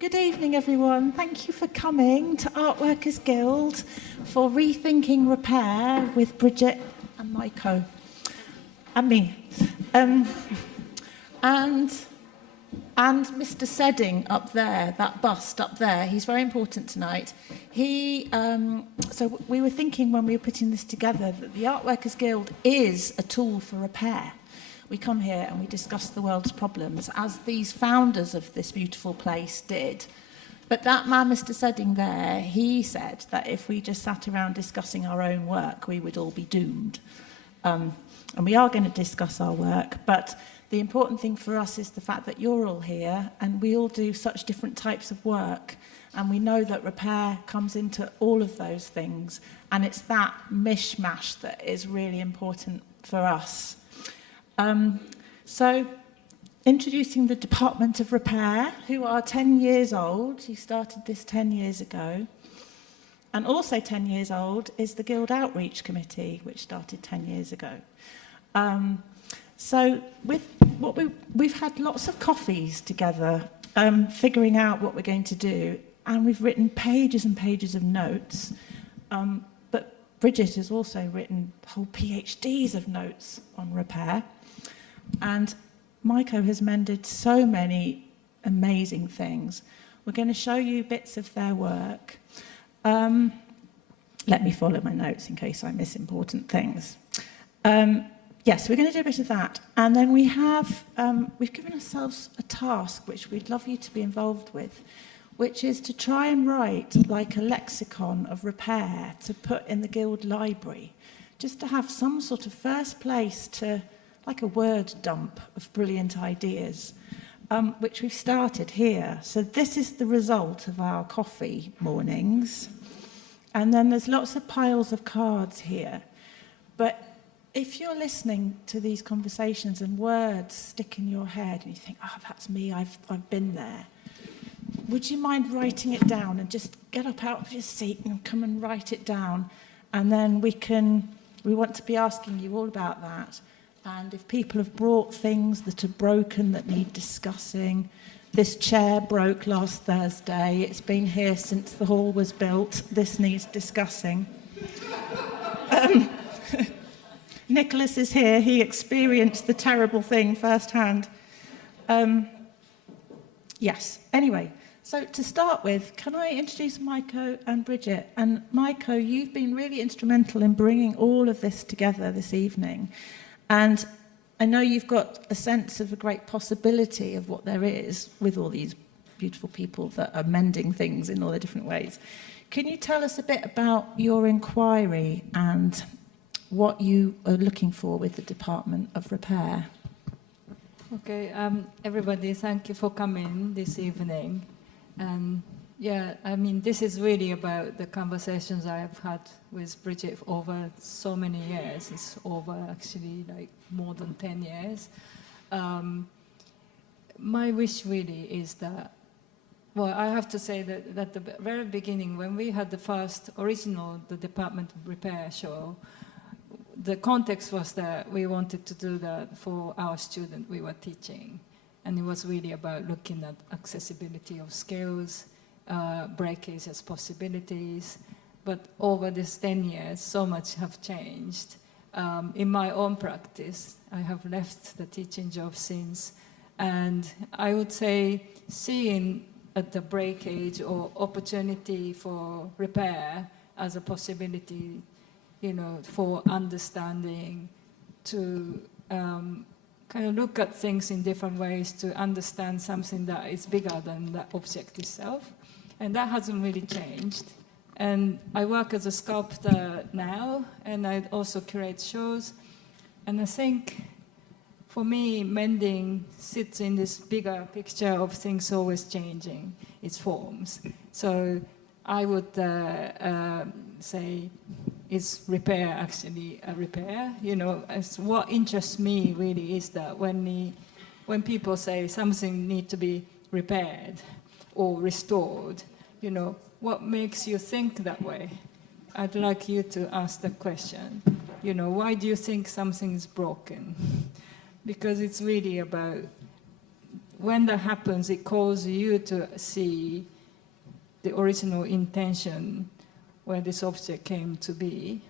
Good evening, everyone. Thank you for coming to Art Workers Guild for Rethinking Repair with Bridget and Maiko and me. And Mr. Sedding up there, that bust up there, he's very important tonight. So we were thinking when we were putting this together that the Art Workers Guild is a tool for repair. We come here and we discuss the world's problems, as these founders of this beautiful place did. But that man, Mr. Sedding there, he said that if we just sat around discussing our own work, we would all be doomed. And we are going to discuss our work, but the important thing for us is the fact that you're all here and we all do such different types of work. And we know that repair comes into all of those things. And it's that mishmash that is really important for us. So, introducing the Department of Repair, who are 10 years old. You started this 10 years ago. And also 10 years old is the Guild Outreach Committee, which started 10 years ago. So, we've had lots of coffees together, figuring out what we're going to do. And we've written pages and pages of notes. But Bridget has also written whole PhDs of notes on repair. And Maiko has mended so many amazing things. We're going to show you bits of their work. Let me follow my notes in case I miss important things. Yes, we're going to do a bit of that. And then we've given ourselves a task which we'd love you to be involved with, which is to try and write like a lexicon of repair to put in the Guild library, just to have some sort of first place to, like a word dump of brilliant ideas, which we've started here. So this is the result of our coffee mornings. And then there's lots of piles of cards here. But if you're listening to these conversations and words stick in your head and you think, oh, that's me, I've been there, would you mind writing it down and just get up out of your seat and come and write it down? And then we want to be asking you all about that. And if people have brought things that are broken that need discussing, this chair broke last Thursday. It's been here since the hall was built. This needs discussing. Nicholas is here. He experienced the terrible thing firsthand. Yes. Anyway, so to start with, can I introduce Maiko and Bridget? And Maiko, you've been really instrumental in bringing all of this together this evening. And I know you've got a sense of a great possibility of what there is with all these beautiful people that are mending things in all the different ways. Can you tell us a bit about your inquiry and what you are looking for with the Department of Repair? Okay, everybody, thank you for coming this evening. And yeah, I mean, this is really about the conversations I have had with Bridget over so many years. It's over actually like more than 10 years. My wish really is that, well, I have to say that at the very beginning, when we had the first original, the Department of Repair show, the context was that we wanted to do that for our student we were teaching. And it was really about looking at accessibility of skills, breakage as possibilities. But over these 10 years, so much have changed. In my own practice, I have left the teaching job since. And I would say seeing at the breakage or opportunity for repair as a possibility, you know, for understanding, to kind of look at things in different ways to understand something that is bigger than the object itself. And that hasn't really changed. And I work as a sculptor now, and I also curate shows. And I think, for me, mending sits in this bigger picture of things always changing its forms. So I would say, is repair actually a repair? You know, what interests me really is that when people say something needs to be repaired or restored, you know, what makes you think that way? I'd like you to ask the question. You know, why do you think something is broken? Because it's really about when that happens, it calls you to see the original intention where this object came to be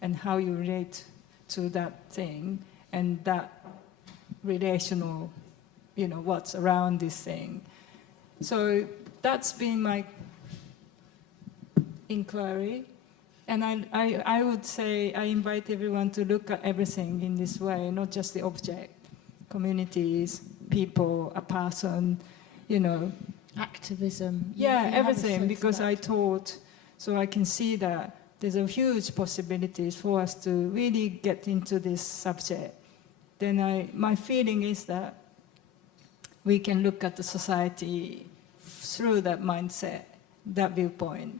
and how you relate to that thing and that relational, what's around this thing. So that's been my inquiry. And I would say I invite everyone to look at everything in this way, not just the object, communities, people, a person, Activism. Yeah, You have a everything, sense because of I that. taught, so I can see that there's a huge possibilities for us to really get into this subject. Then my feeling is that we can look at the society through that mindset, that viewpoint.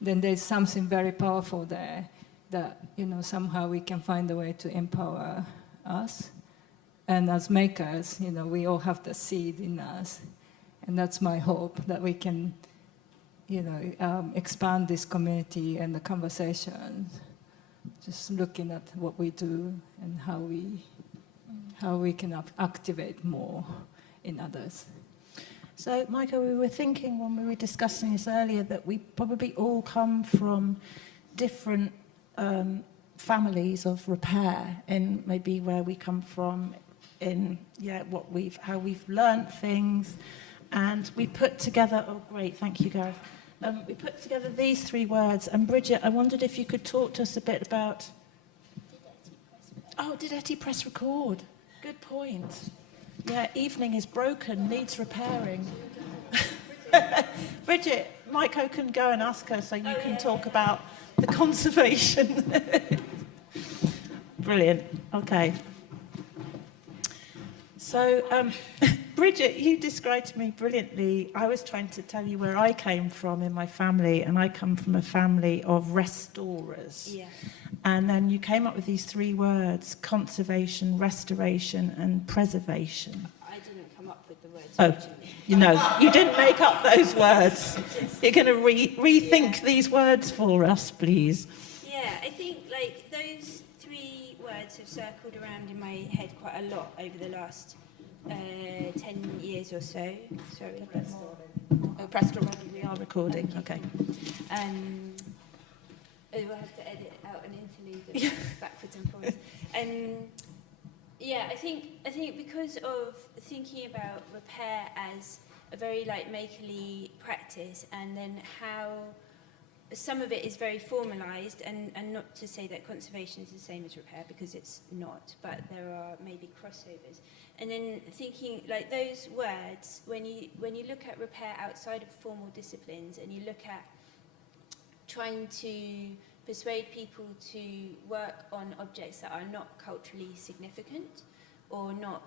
Then there's something very powerful there that, somehow we can find a way to empower us. And as makers, we all have the seed in us. And that's my hope, that we can, expand this community and the conversations, just looking at what we do and how we can activate more in others. So, Maiko, we were thinking when we were discussing this earlier that we probably all come from different families of repair, and maybe where we come from, in how we've learnt things, and we put together. Oh, great! Thank you, Gareth. We put together these 3 words, and Bridget, I wondered if you could talk to us a bit about. Did Etty press record? Good point. Yeah, evening is broken, needs repairing. Bridget, Maiko can go and ask her so you can talk about the conservation. Brilliant. Okay. So, Bridget, you described to me brilliantly. I was trying to tell you where I came from in my family, and I come from a family of restorers. Yeah. And then you came up with these 3 words: conservation, restoration, and preservation. I didn't come up with the words. Oh, originally. you didn't make up those words. You're going to rethink these words for us, please. Yeah, I think those 3 words have circled around in my head quite a lot over the last 10 years or so. Sorry, a bit more. Oh, press the record. We are recording. Okay. We'll have to edit out an interlude backwards and forwards. I think because of thinking about repair as a very makerly practice, and then how some of it is very formalised, and not to say that conservation is the same as repair, because it's not, but there are maybe crossovers. And then thinking those words, when you look at repair outside of formal disciplines, and you look at trying to persuade people to work on objects that are not culturally significant or not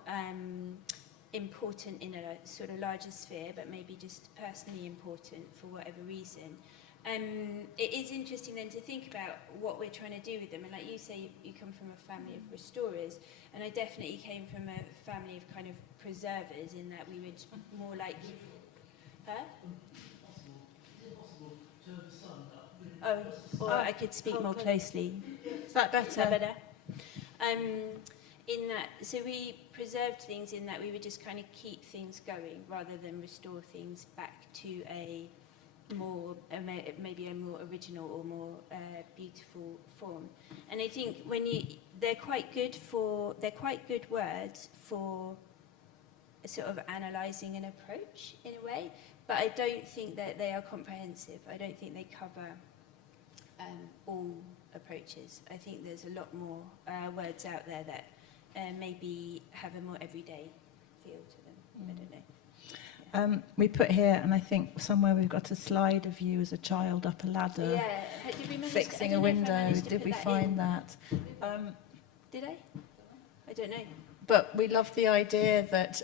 important in a sort of larger sphere, but maybe just personally important for whatever reason. It is interesting then to think about what we're trying to do with them. And like you say, you come from a family of restorers, and I definitely came from a family of kind of preservers, in that we would more like... Huh? Oh, or I could speak more closely. Is that better? Is that better? In that, so we preserved things in that we would just kind of keep things going rather than restore things back to a more, maybe a more original or more beautiful form. And I think they're quite good words for sort of analysing an approach in a way, but I don't think that they are comprehensive. I don't think they cover all approaches. I think there's a lot more words out there that maybe have a more everyday feel to them. I don't know. Yeah. We put here, and I think somewhere we've got a slide of you as a child up a ladder, Yeah. Did we manage fixing I a don't know if I window. managed to Did put we that find in. that? Did I? I don't know. But we love the idea that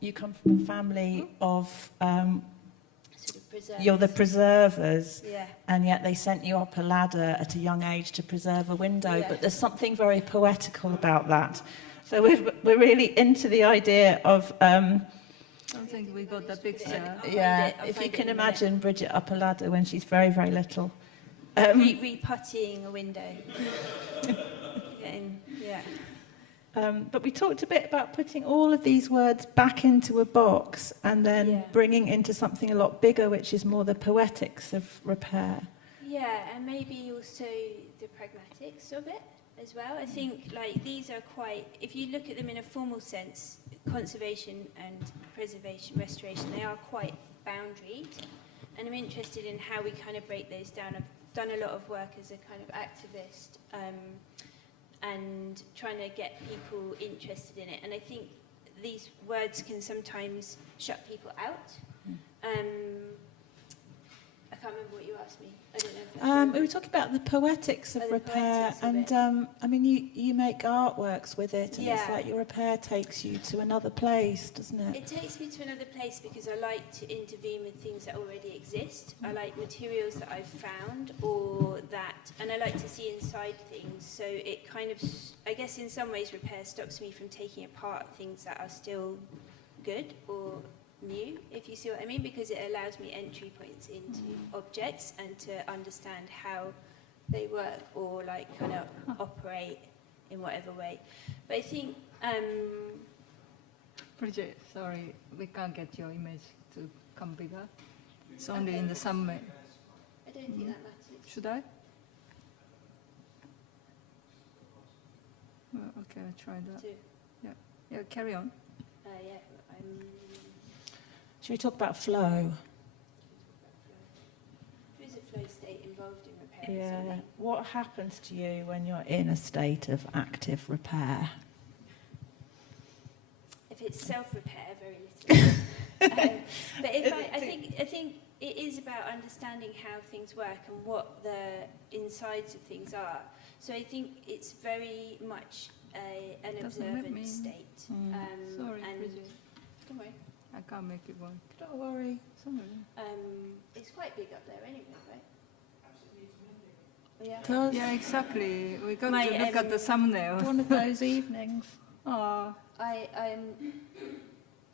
you come from a family of, Sort of preserves. you're the preservers, Yeah. and yet they sent you up a ladder at a young age to preserve a window. Yeah. But there's something very poetical about that. So we're really into the idea of, I don't think we got the picture. I'll yeah, find it if you in can a minute. imagine Bridget up a ladder when she's very, very little. Reputtying a window. Yeah. But we talked a bit about putting all of these words back into a box and then Yeah. bringing into something a lot bigger, which is more the poetics of repair. Yeah, and maybe also the pragmatics of it as well. I think like these are quite, if you look at them in a formal sense, conservation and preservation, restoration, they are quite boundaried. And I'm interested in how we kind of break those down. I've done a lot of work as a kind of activist and trying to get people interested in it. And I think these words can sometimes shut people out. I can't remember what you asked me. I don't know if that's We were talking about the poetics of Oh, the repair, poetics of and I mean, you make artworks with it, and it's Yeah. like your repair takes you to another place, doesn't it? It takes me to another place because I like to intervene with things that already exist. I like materials that I've found or that, and I like to see inside things. So it kind of, I guess in some ways repair stops me from taking apart things that are still good or new, if you see what I mean, because it allows me entry points into objects and to understand how they work or like kind of operate in whatever way. But I think Bridget, sorry, we can't get your image to come bigger. It's only in the summary. I don't think that matters. Should I? Well, okay, I'll try that. Too. Yeah, carry on. Yeah, Should we talk about flow? there is a flow state involved in repair. Yeah. Something. What happens to you when you're in a state of active repair? If it's self-repair, very little. But if I think it is about understanding how things work and what the insides of things are. So I think it's very much an Doesn't let observant me. state. Sorry, and Bridget. don't worry. I can't make it work. Don't worry. Sorry. It's quite big up there anyway, right? Yeah. Because Yeah, exactly. We got My, to look at the thumbnail. one of those evenings. Oh, I'm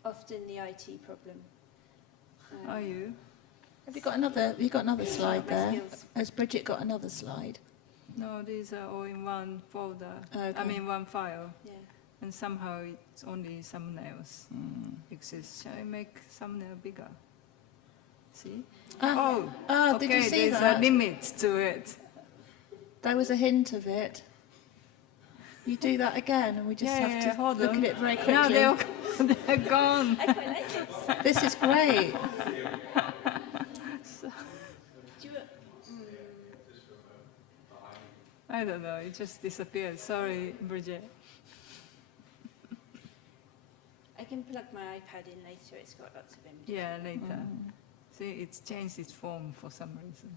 often the IT problem. are you? Have you got another slide my there? skills. Has Bridget got another slide? No, these are all in one folder. Okay. I mean, one file. Yeah. And somehow it's only thumbnails exist. Shall I make thumbnail bigger? See? Oh, did okay, you see there's that? a limit to it. There was a hint of it. You do that again, and we just have to hold look on. at it very quickly. Now they're gone. I quite like it. This is great. Do you, I don't know, it just disappeared. Sorry, Bridget. I can plug my iPad in later. It's got lots of images. Yeah, later. See, it's changed its form for some reason.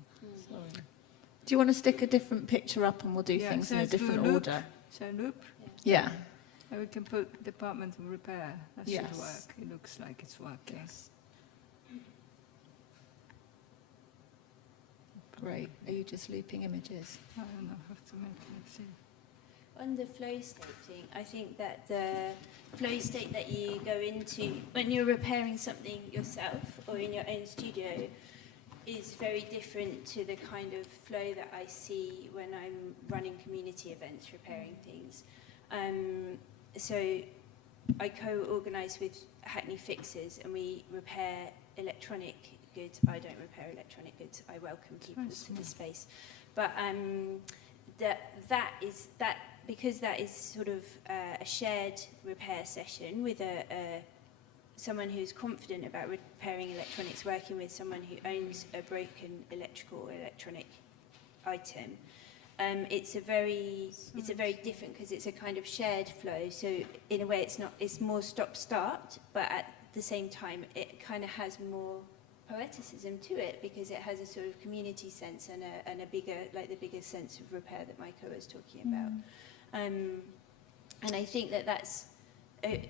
Sorry. Do you want to stick a different picture up, and we'll do Yeah, things so in a let's do different loop. order? Shall I loop? Yeah. And we can put Department of Repair. That should Yes. work. It looks like it's working. Great. Are you just looping images? I don't know, I have to make it see. On the flow state thing, I think that the flow state that you go into when you're repairing something yourself or in your own studio is very different to the kind of flow that I see when I'm running community events, repairing things. So I co-organise with Hackney Fixers and we repair electronic goods. I don't repair electronic goods. I welcome people to the space. But that is because that is sort of a shared repair session with someone who's confident about repairing electronics, working with someone who owns a broken electrical or electronic item. It's a very different because it's a kind of shared flow. So in a way, it's more stop-start, but at the same time, it kind of has more poeticism to it because it has a sort of community sense and a bigger, like the bigger sense of repair that Maiko was talking about. And I think that's,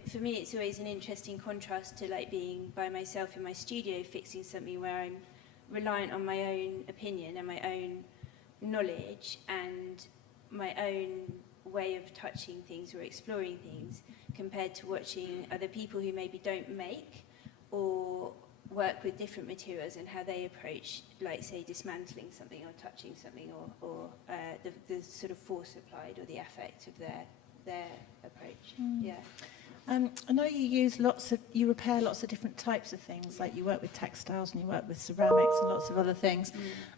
for me, it's always an interesting contrast to like being by myself in my studio fixing something where I'm reliant on my own opinion and my own knowledge and my own way of touching things or exploring things compared to watching other people who maybe don't make or work with different materials and how they approach, like, say, dismantling something or touching something or the sort of force applied or the affect of their their approach. Yeah. I know you repair lots of different types of things, like you work with textiles and you work with ceramics and lots of other things.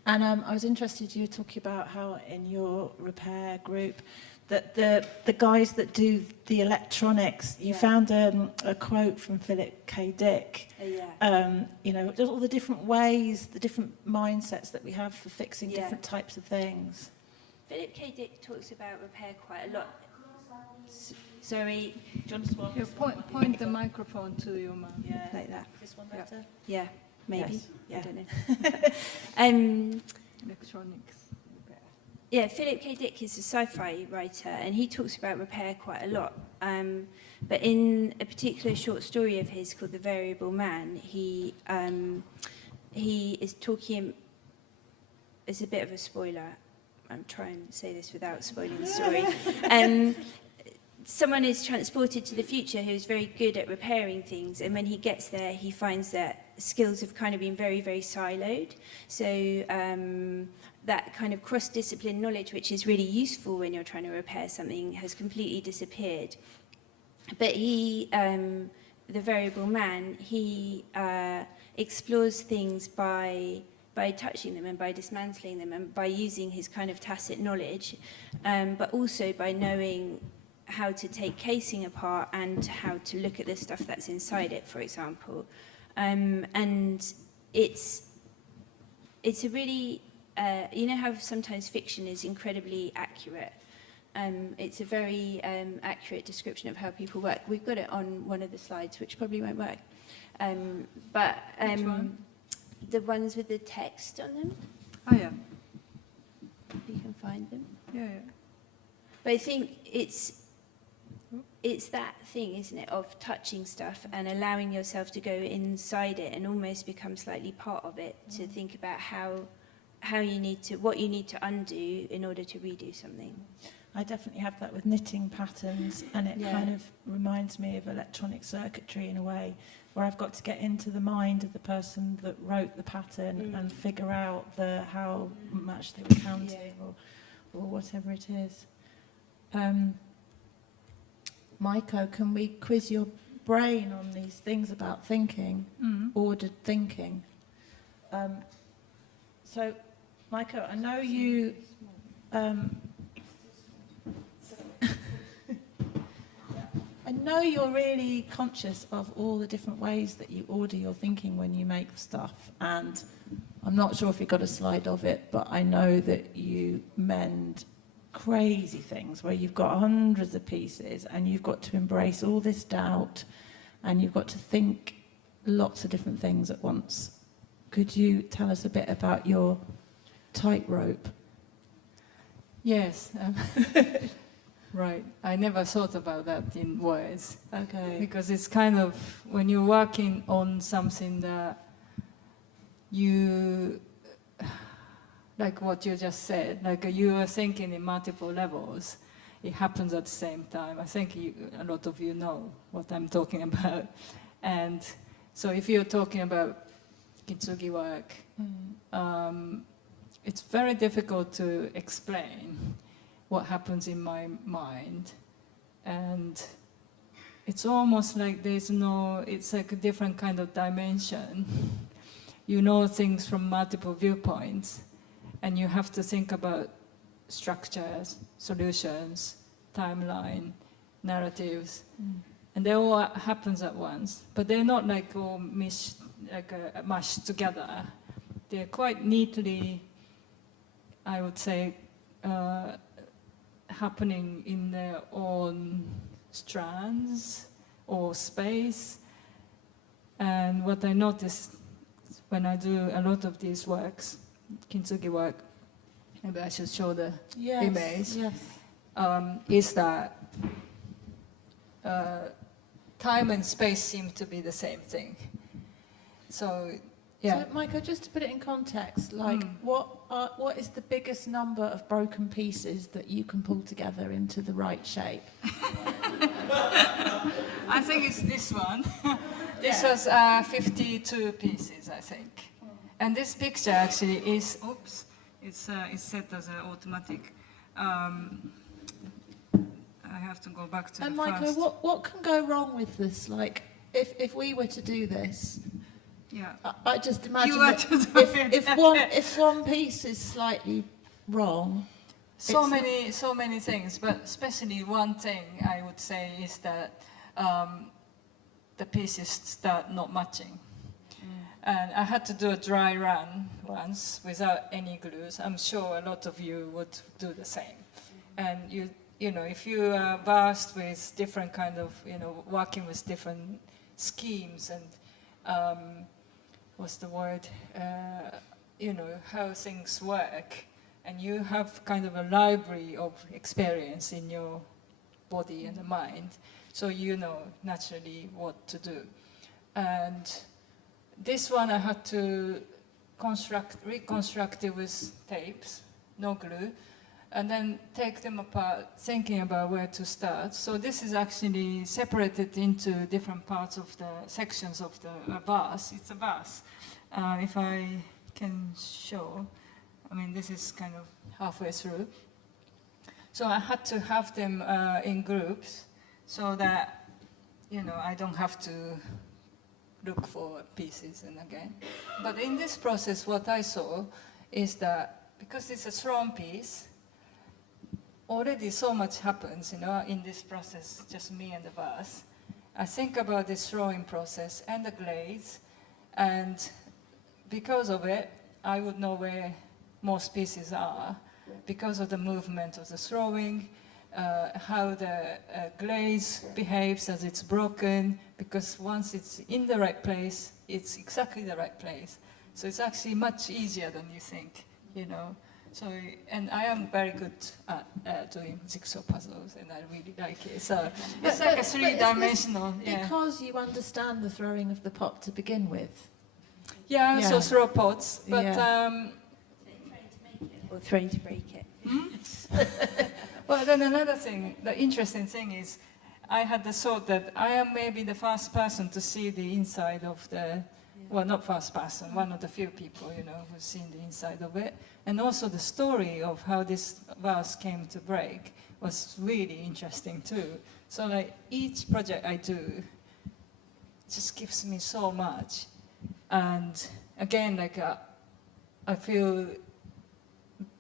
And I was interested, you were talking about how in your repair group, that the guys that do the electronics, you found a quote from Philip K. Dick, you know, just all the different ways, the different mindsets that we have for fixing different types of things. Philip K. Dick talks about repair quite a lot. Sorry, do you want to swap? You point the microphone to your mouth. Yeah, Like that. This one better? Yeah, maybe. Yes, I don't know. Electronics. Yeah, Philip K. Dick is a sci-fi writer, and he talks about repair quite a lot. But in a particular short story of his called The Variable Man, he is talking. It's a bit of a spoiler. I'm trying to say this without spoiling the story. Someone is transported to the future who's very good at repairing things, and when he gets there, he finds that skills have kind of been very, very siloed. So that kind of cross-discipline knowledge, which is really useful when you're trying to repair something, has completely disappeared. But he, the variable man, he explores things by touching them and by dismantling them and by using his kind of tacit knowledge, but also by knowing how to take casing apart and how to look at the stuff that's inside it, for example. And it's a really, you know how sometimes fiction is incredibly accurate? It's a very accurate description of how people work. We've got it on one of the slides, which probably won't work. But Which one? The ones with the text on them, Oh, yeah. if you can find them. Yeah. But I think it's that thing, isn't it, of touching stuff and allowing yourself to go inside it and almost become slightly part of it, to think about what you need to undo in order to redo something. I definitely have that with knitting patterns, and it kind of reminds me of electronic circuitry in a way, where I've got to get into the mind of the person that wrote the pattern and figure out how much they were counting or whatever it is. Maiko, can we quiz your brain on these things about thinking, ordered thinking? So, Maiko, I know you... I know you're really conscious of all the different ways that you order your thinking when you make stuff, and I'm not sure if you've got a slide of it, but I know that you mend crazy things where you've got hundreds of pieces and you've got to embrace all this doubt and you've got to think lots of different things at once. Could you tell us a bit about your tightrope? Yes. Right. I never thought about that in words. Okay. Because it's kind of, when you're working on something that you, like what you just said, like you are thinking in multiple levels, it happens at the same time. I think a lot of you know what I'm talking about. And so if you're talking about kintsugi work, it's very difficult to explain what happens in my mind, and it's almost like it's like a different kind of dimension. You know things from multiple viewpoints, and you have to think about structures, solutions, timeline, narratives, and they all happens at once, but they're not like all mashed together. They're quite neatly, I would say, happening in their own strands or space. And what I noticed when I do a lot of these works, kintsugi work, maybe I should show the image, is that time and space seem to be the same thing. So, yeah. So, Maiko, just to put it in context, like, what is the biggest number of broken pieces that you can pull together into the right shape? I think it's this one. This was 52 pieces, I think. And this picture actually is, it's set as an automatic. I I have to go back to And the Maiko, first. what can go wrong with this? Like, if we were to do this, Yeah. I just imagine You were that to do it. if one piece is slightly wrong, So it's many things, but especially one thing I would say is that the pieces start not matching. And I had to do a dry run once without any glues. I'm sure a lot of you would do the same. And you know, if you are versed with different kind of, you know, working with different schemes and what's the word, you know, how things work, and you have kind of a library of experience in your body and the mind, so you know naturally what to do. And this one I had to reconstruct it with tapes, no glue, and then take them apart, thinking about where to start. So this is actually separated into different parts of the sections of the vase. It's a vase. If I can show, I mean, this is kind of halfway through. So I had to have them in groups so that, you know, I don't have to look for pieces and again. But in this process, what I saw is that because it's a thrown piece, already so much happens, you know, in this process, just me and the vase. I think about this throwing process and the glaze, and because of it, I would know where most pieces are, because of the movement of the throwing, how the glaze behaves as it's broken, because once it's in the right place, it's exactly the right place. So it's actually much easier than you think, you know. So, and I am very good at doing jigsaw puzzles, and I really like it. So it's like a three-dimensional. yeah. Because you understand the throwing of the pot to begin with. Yeah, I also throw pots, but Or trying to break it. well, then another thing, the interesting thing is, I had the thought that I am maybe the first person to see the inside of the, well, not first person, one of the few people, you know, who's seen the inside of it. And also the story of how this vase came to break was really interesting too. So like each project I do just gives me so much. And again, like I feel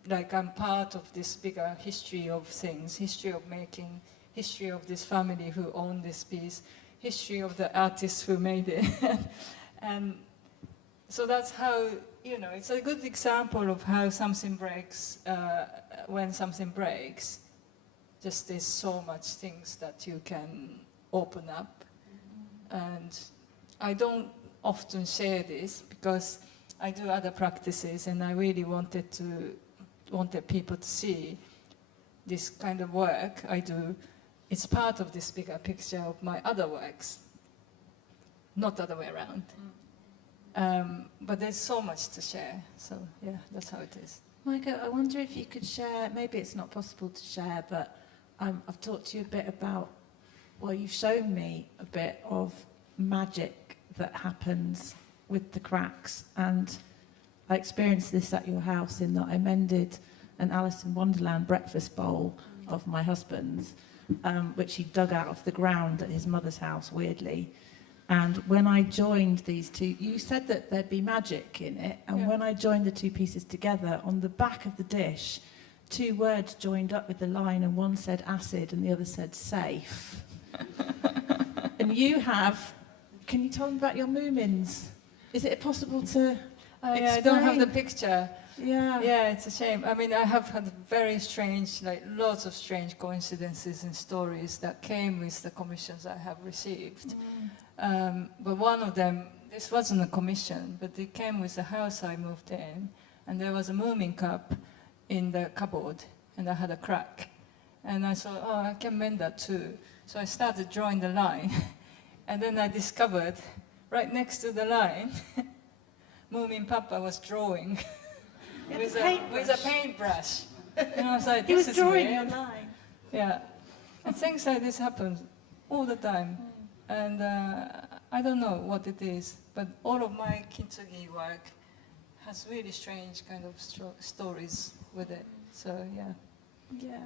like I'm part of this bigger history of things, history of making, history of this family who owned this piece, history of the artists who made it. And so that's how, you know, it's a good example of how something breaks, when something breaks, just there's so much things that you can open up. And I don't often share this because I do other practices, and I really wanted people to see this kind of work I do. It's part of this bigger picture of my other works, not the other way around. But there's so much to share, so yeah, that's how it is. Maiko, I wonder if you could share, maybe it's not possible to share, but I've talked to you a bit about, well, you've shown me a bit of magic that happens with the cracks, and I experienced this at your house in that I mended an Alice in Wonderland breakfast bowl of my husband's, which he dug out of the ground at his mother's house, weirdly. And when I joined these two, you said that there'd be magic in it, and when I joined the two pieces together, on the back of the dish, two words joined up with the line, and one said acid and the other said safe. And you have, can you tell me about your Moomins? Is it possible to explain? I don't have the picture. Yeah. Yeah, it's a shame. I mean, I have had very strange, like lots of strange coincidences and stories that came with the commissions I have received. But one of them, this wasn't a commission, but it came with the house I moved in, and there was a Moomin cup in the cupboard, and I had a crack. And I thought, oh, I can mend that too. So I started drawing the line, and then I discovered, right next to the line, Moomin Papa was drawing with a paintbrush. And I was like, this is weird. He was drawing your line. Yeah. And things like this happen all the time. And I don't know what it is, but all of my kintsugi work has really strange kind of stories with it. So, yeah. Yeah.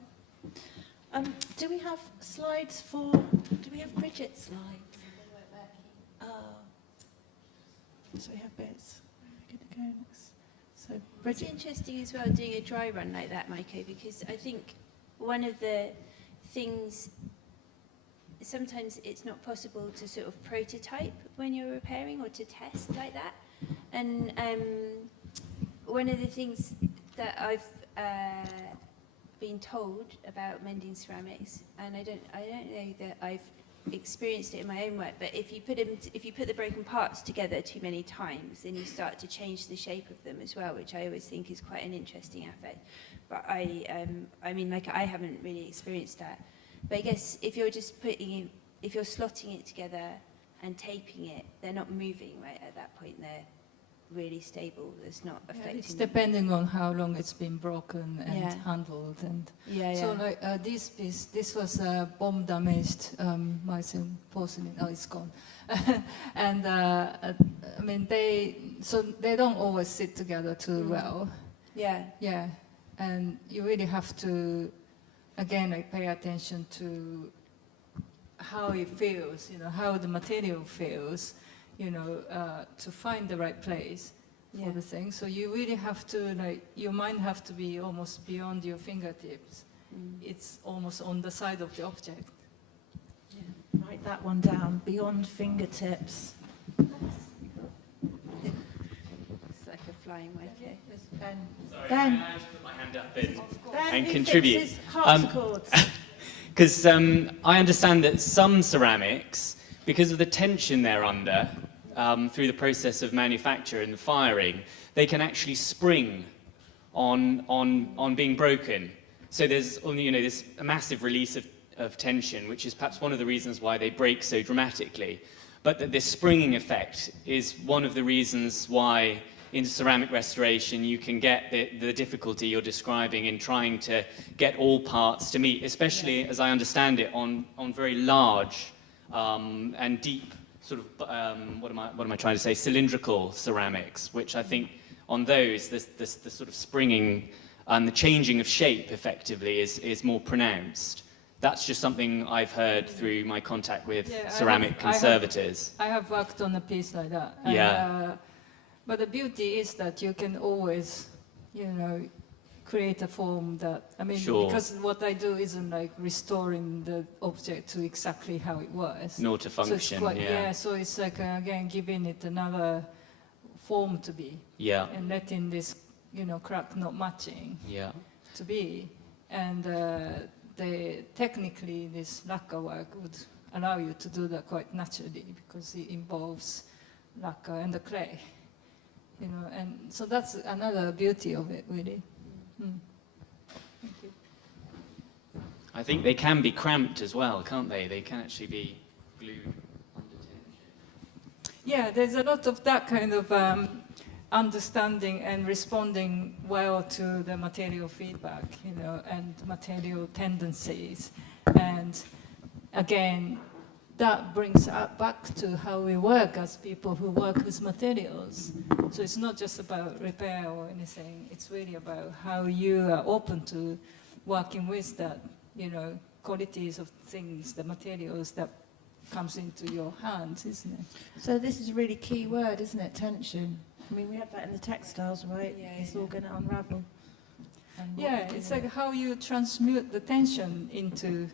Do we have slides for? Do we have Bridget's slides? Oh. So we have bits. Where are we going to go next? So It's Bridget. interesting as well doing a dry run like that, Maiko, because I think one of the things, sometimes it's not possible to sort of prototype when you're repairing or to test like that. And one of the things that I've been told about mending ceramics, and I don't know that I've experienced it in my own work, but if you put the broken parts together too many times, then you start to change the shape of them as well, which I always think is quite an interesting aspect. But I mean, like, I haven't really experienced that. But I guess if you're just if you're slotting it together and taping it, they're not moving, right? At that point, they're really stable. It's not affecting. It's depending on how long it's been broken and handled. And so, like this piece, this was bomb damaged Mycene porcelain. Oh, it's gone. And I mean, they don't always sit together too well. Yeah. Yeah, and you really have to, again, like, pay attention to how it feels, you know, how the material feels, you know, to find the right place for the thing. So you really have to, like, your mind have to be almost beyond your fingertips. It's almost on the side of the object. Write that one down. Beyond fingertips. It's like a flying Maiko. Ben. Sorry, Ben. I managed to put my hand up Ben, and who contribute. fixes harpsichords? Because I understand that some ceramics, because of the tension they're under through the process of manufacture and the firing, they can actually spring on being broken. So there's, you know, this a massive release of tension, which is perhaps one of the reasons why they break so dramatically. But that this springing effect is one of the reasons why in ceramic restoration you can get the difficulty you're describing in trying to get all parts to meet, especially, as I understand it, on very large and deep sort of, what am I trying to say, cylindrical ceramics, which I think on those, the sort of springing and the changing of shape effectively is more pronounced. That's just something I've heard through my contact with ceramic conservators. I have worked on a piece like that. And, but the beauty is that you can always, you know, create a form that, I mean, because what I do isn't like restoring the object to exactly how it was. Nor to function, so it's quite, so it's like, again, giving it another form to be. Yeah. And letting this, you know, crack not matching to be. And technically, this lacquer work would allow you to do that quite naturally because it involves lacquer and the clay. You know, and so that's another beauty of it, really. Thank you. I think they can be cramped as well, can't they? They can actually be glued under tension. Yeah, there's a lot of that kind of understanding and responding well to the material feedback, you know, and material tendencies. And again, that brings us back to how we work as people who work with materials. So it's not just about repair or anything, it's really about how you are open to working with that, you know, qualities of things, the materials that comes into your hands, isn't it? So this is a really key word, isn't it? Tension. I mean, we have that in the textiles, right? It's all going to unravel. Yeah, it's like how you transmute the tension into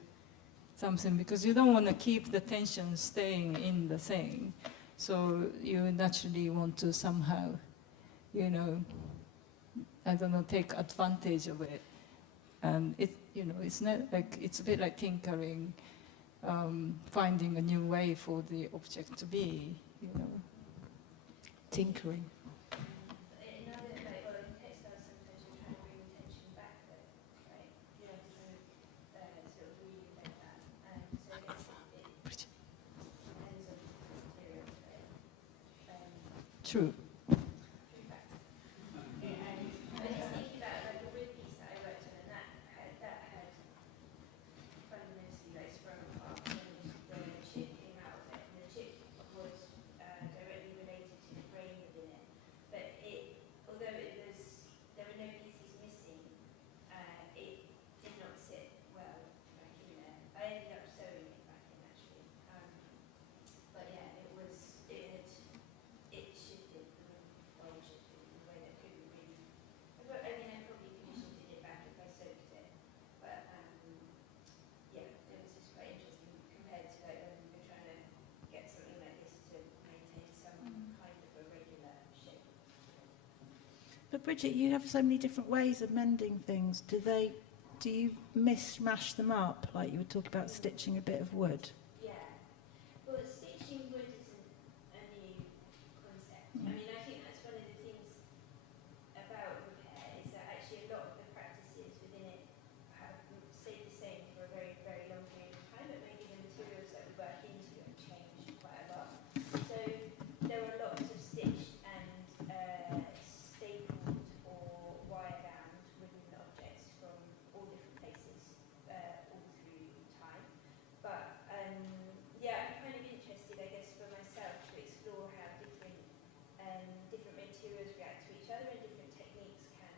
something, because you don't want to keep the tension staying in the thing. So you naturally want to somehow, you know, I don't know, take advantage of it. And it, you know, it's not like, it's a bit like tinkering, finding a new way for the object to be, you know. Tinkering. True. But Bridget, you have so many different ways of mending things. Do you mishmash them up, like you would talk about stitching a bit of wood? Yeah. Well, stitching wood isn't a new concept. I mean, I think that's one of the things about repair is that actually a lot of the practices within it have stayed the same for a very, very long period of time, but maybe the materials that we work into have changed quite a lot. So there are lots of stitched and stapled or wire-bound wooden objects from all different places all through time. But yeah, I'm kind of interested, I guess, for myself to explore how different materials react to each other and different techniques can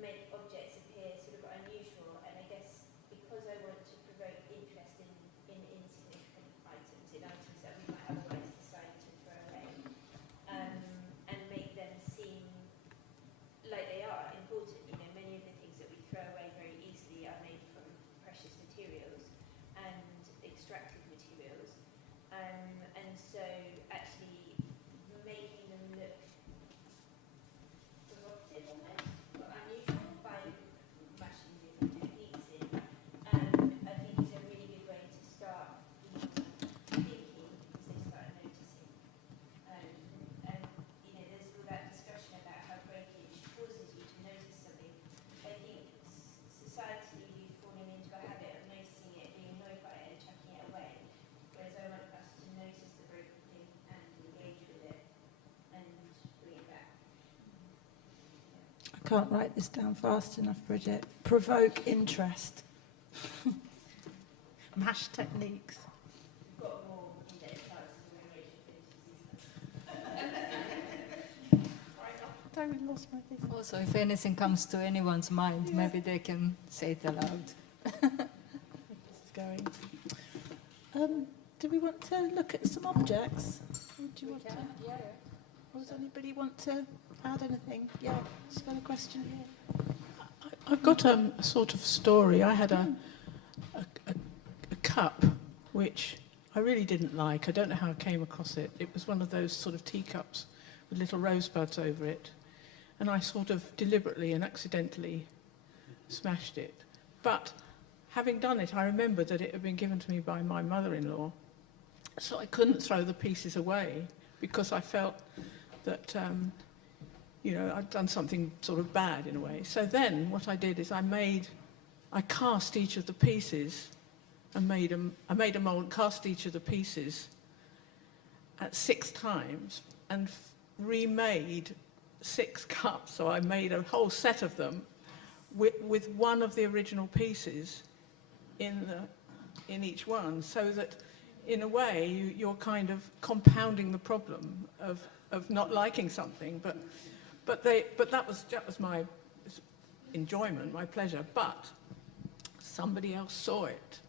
make objects appear sort of unusual. And I guess because I want to provoke interest in insignificant items, in items that we might otherwise decide to throw away, and make them seem like they are important. You know, many of the things that we throw away very easily are made from precious materials and extracted materials, and so actually making them look provocative almost, or unusual by mashing different techniques in, I think is a really good way to start thinking, because they start noticing. And you know, there's all that discussion about how breakage causes you to notice something. I think societally we've fallen into a habit of noticing it, being annoyed by it, and chucking it away. Whereas I want us to notice the broken thing and engage with it and bring it back. I can't write this down fast enough, Bridget. Provoke interest. Mash techniques. We've got more in-depth classes in relation to this. I lost my thing. Also, if anything comes to anyone's mind, maybe they can say it aloud. This is going. Do we want to look at some objects? Or do you want to? Yeah. Or does anybody want to add anything? Yeah, just got a question here. I've got a sort of story. I had a cup which I really didn't like. I don't know how I came across it. It was one of those sort of teacups with little rosebuds over it. And I sort of deliberately and accidentally smashed it. But having done it, I remembered that it had been given to me by my mother-in-law. So I couldn't throw the pieces away because I felt that you know, I'd done something sort of bad in a way. So then what I did is I cast each of the pieces and I made a mold, cast each of the pieces at 6 times and remade 6 cups. So I made a whole set of them with one of the original pieces in each one, so that in a way you're kind of compounding the problem of not liking something, but that was my enjoyment, my pleasure. But somebody else saw it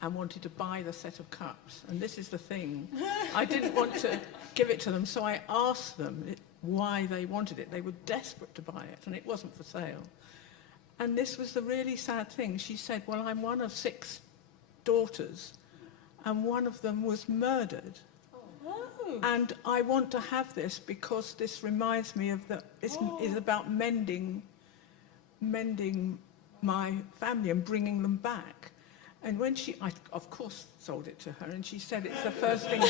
and wanted to buy the set of cups, and this is the thing. I didn't want to give it to them, so I asked them why they wanted it. They were desperate to buy it, and it wasn't for sale. And this was the really sad thing. She said, well, I'm one of 6 daughters, and one of them was murdered. And I want to have this because this reminds me of is about mending my family and bringing them back. And when I of course sold it to her, and she said it's the first thing.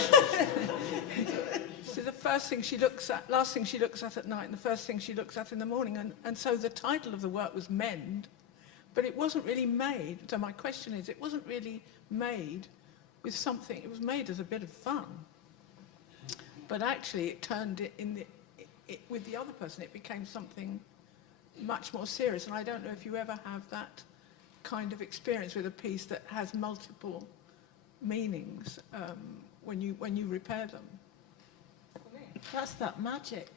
So the first thing she looks at, last thing she looks at night, and the first thing she looks at in the morning. And so the title of the work was Mend, but it wasn't really made. So my question is, it wasn't really made with something. It was made as a bit of fun. But actually, it turned with the other person, it became something much more serious. And I don't know if you ever have that kind of experience with a piece that has multiple meanings when you repair them. That's that magic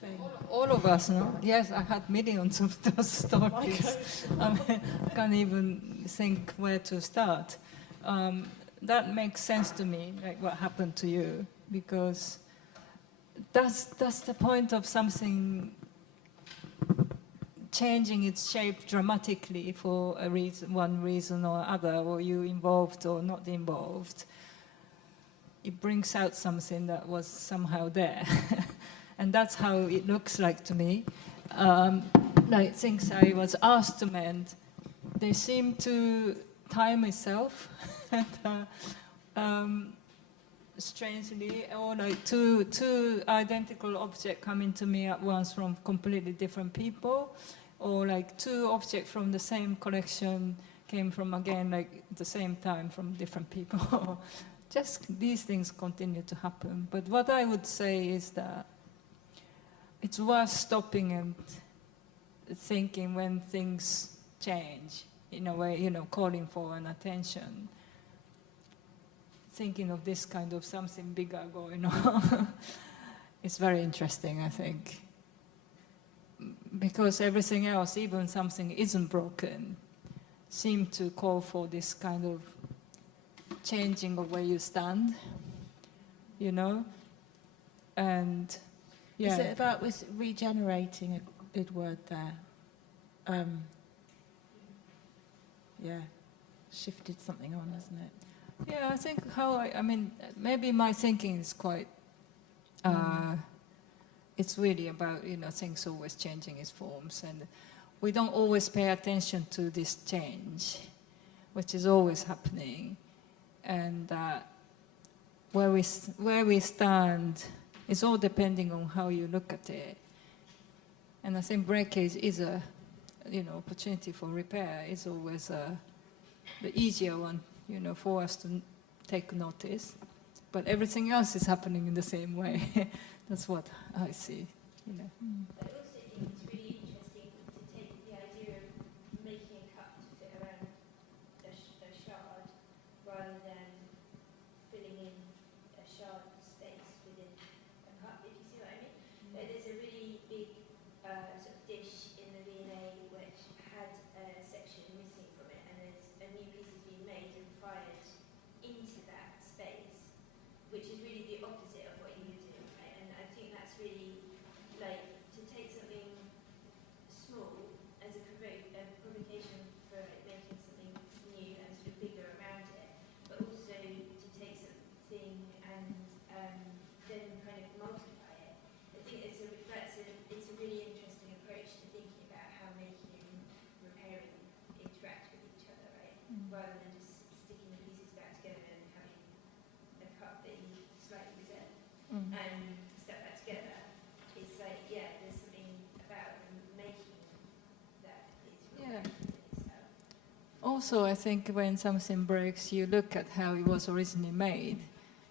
thing. All of us, no? Yes, I had millions of those stories. I can't even think where to start. That makes sense to me, like what happened to you, because that's the point of something changing its shape dramatically for a reason, one reason or other, or you involved or not involved. It brings out something that was somehow there. And that's how it looks like to me. Like things I was asked to mend, they seem to time itself. And, strangely, or like two identical objects coming to me at once from completely different people, or like two objects from the same collection came from, again, like the same time from different people. Just these things continue to happen. But what I would say is that it's worth stopping and thinking when things change, in a way, you know, calling for an attention. Thinking of this kind of something bigger going on. It's very interesting, I think. Because everything else, even something isn't broken, seem to call for this kind of changing of where you stand, you know? And, yeah. Is it about with regenerating, a good word there? Yeah, shifted something on, hasn't it? Yeah, I think I mean, maybe my thinking is quite, it's really about, you know, things always changing its forms, and we don't always pay attention to this change, which is always happening, and where we stand is all depending on how you look at it. And I think breakage is a, you know, opportunity for repair is always the easier one, you know, for us to take notice. But everything else is happening in the same way. That's what I see, you know. I also think it's really interesting to take the idea of making a cup to fit around a shard rather than filling in a shard space within a cup, if you see what I mean. Like, there's a really big sort of dish in the V&A which had a section missing from it, and there's a new piece has been made and fired into that space, which is really the opposite of what you were doing, right? And I think that's really, like, to take something small as a provocation for making something new and sort of bigger around it, but also to take something and then kind of multiply it. I think it's a really interesting approach to thinking about how making and repairing interact with each other, right? Rather than just sticking the pieces back together and having a cup that you slightly resent and step back together. It's like, yeah, there's something about making that it's Yeah. itself. Also, I think when something breaks, you look at how it was originally made.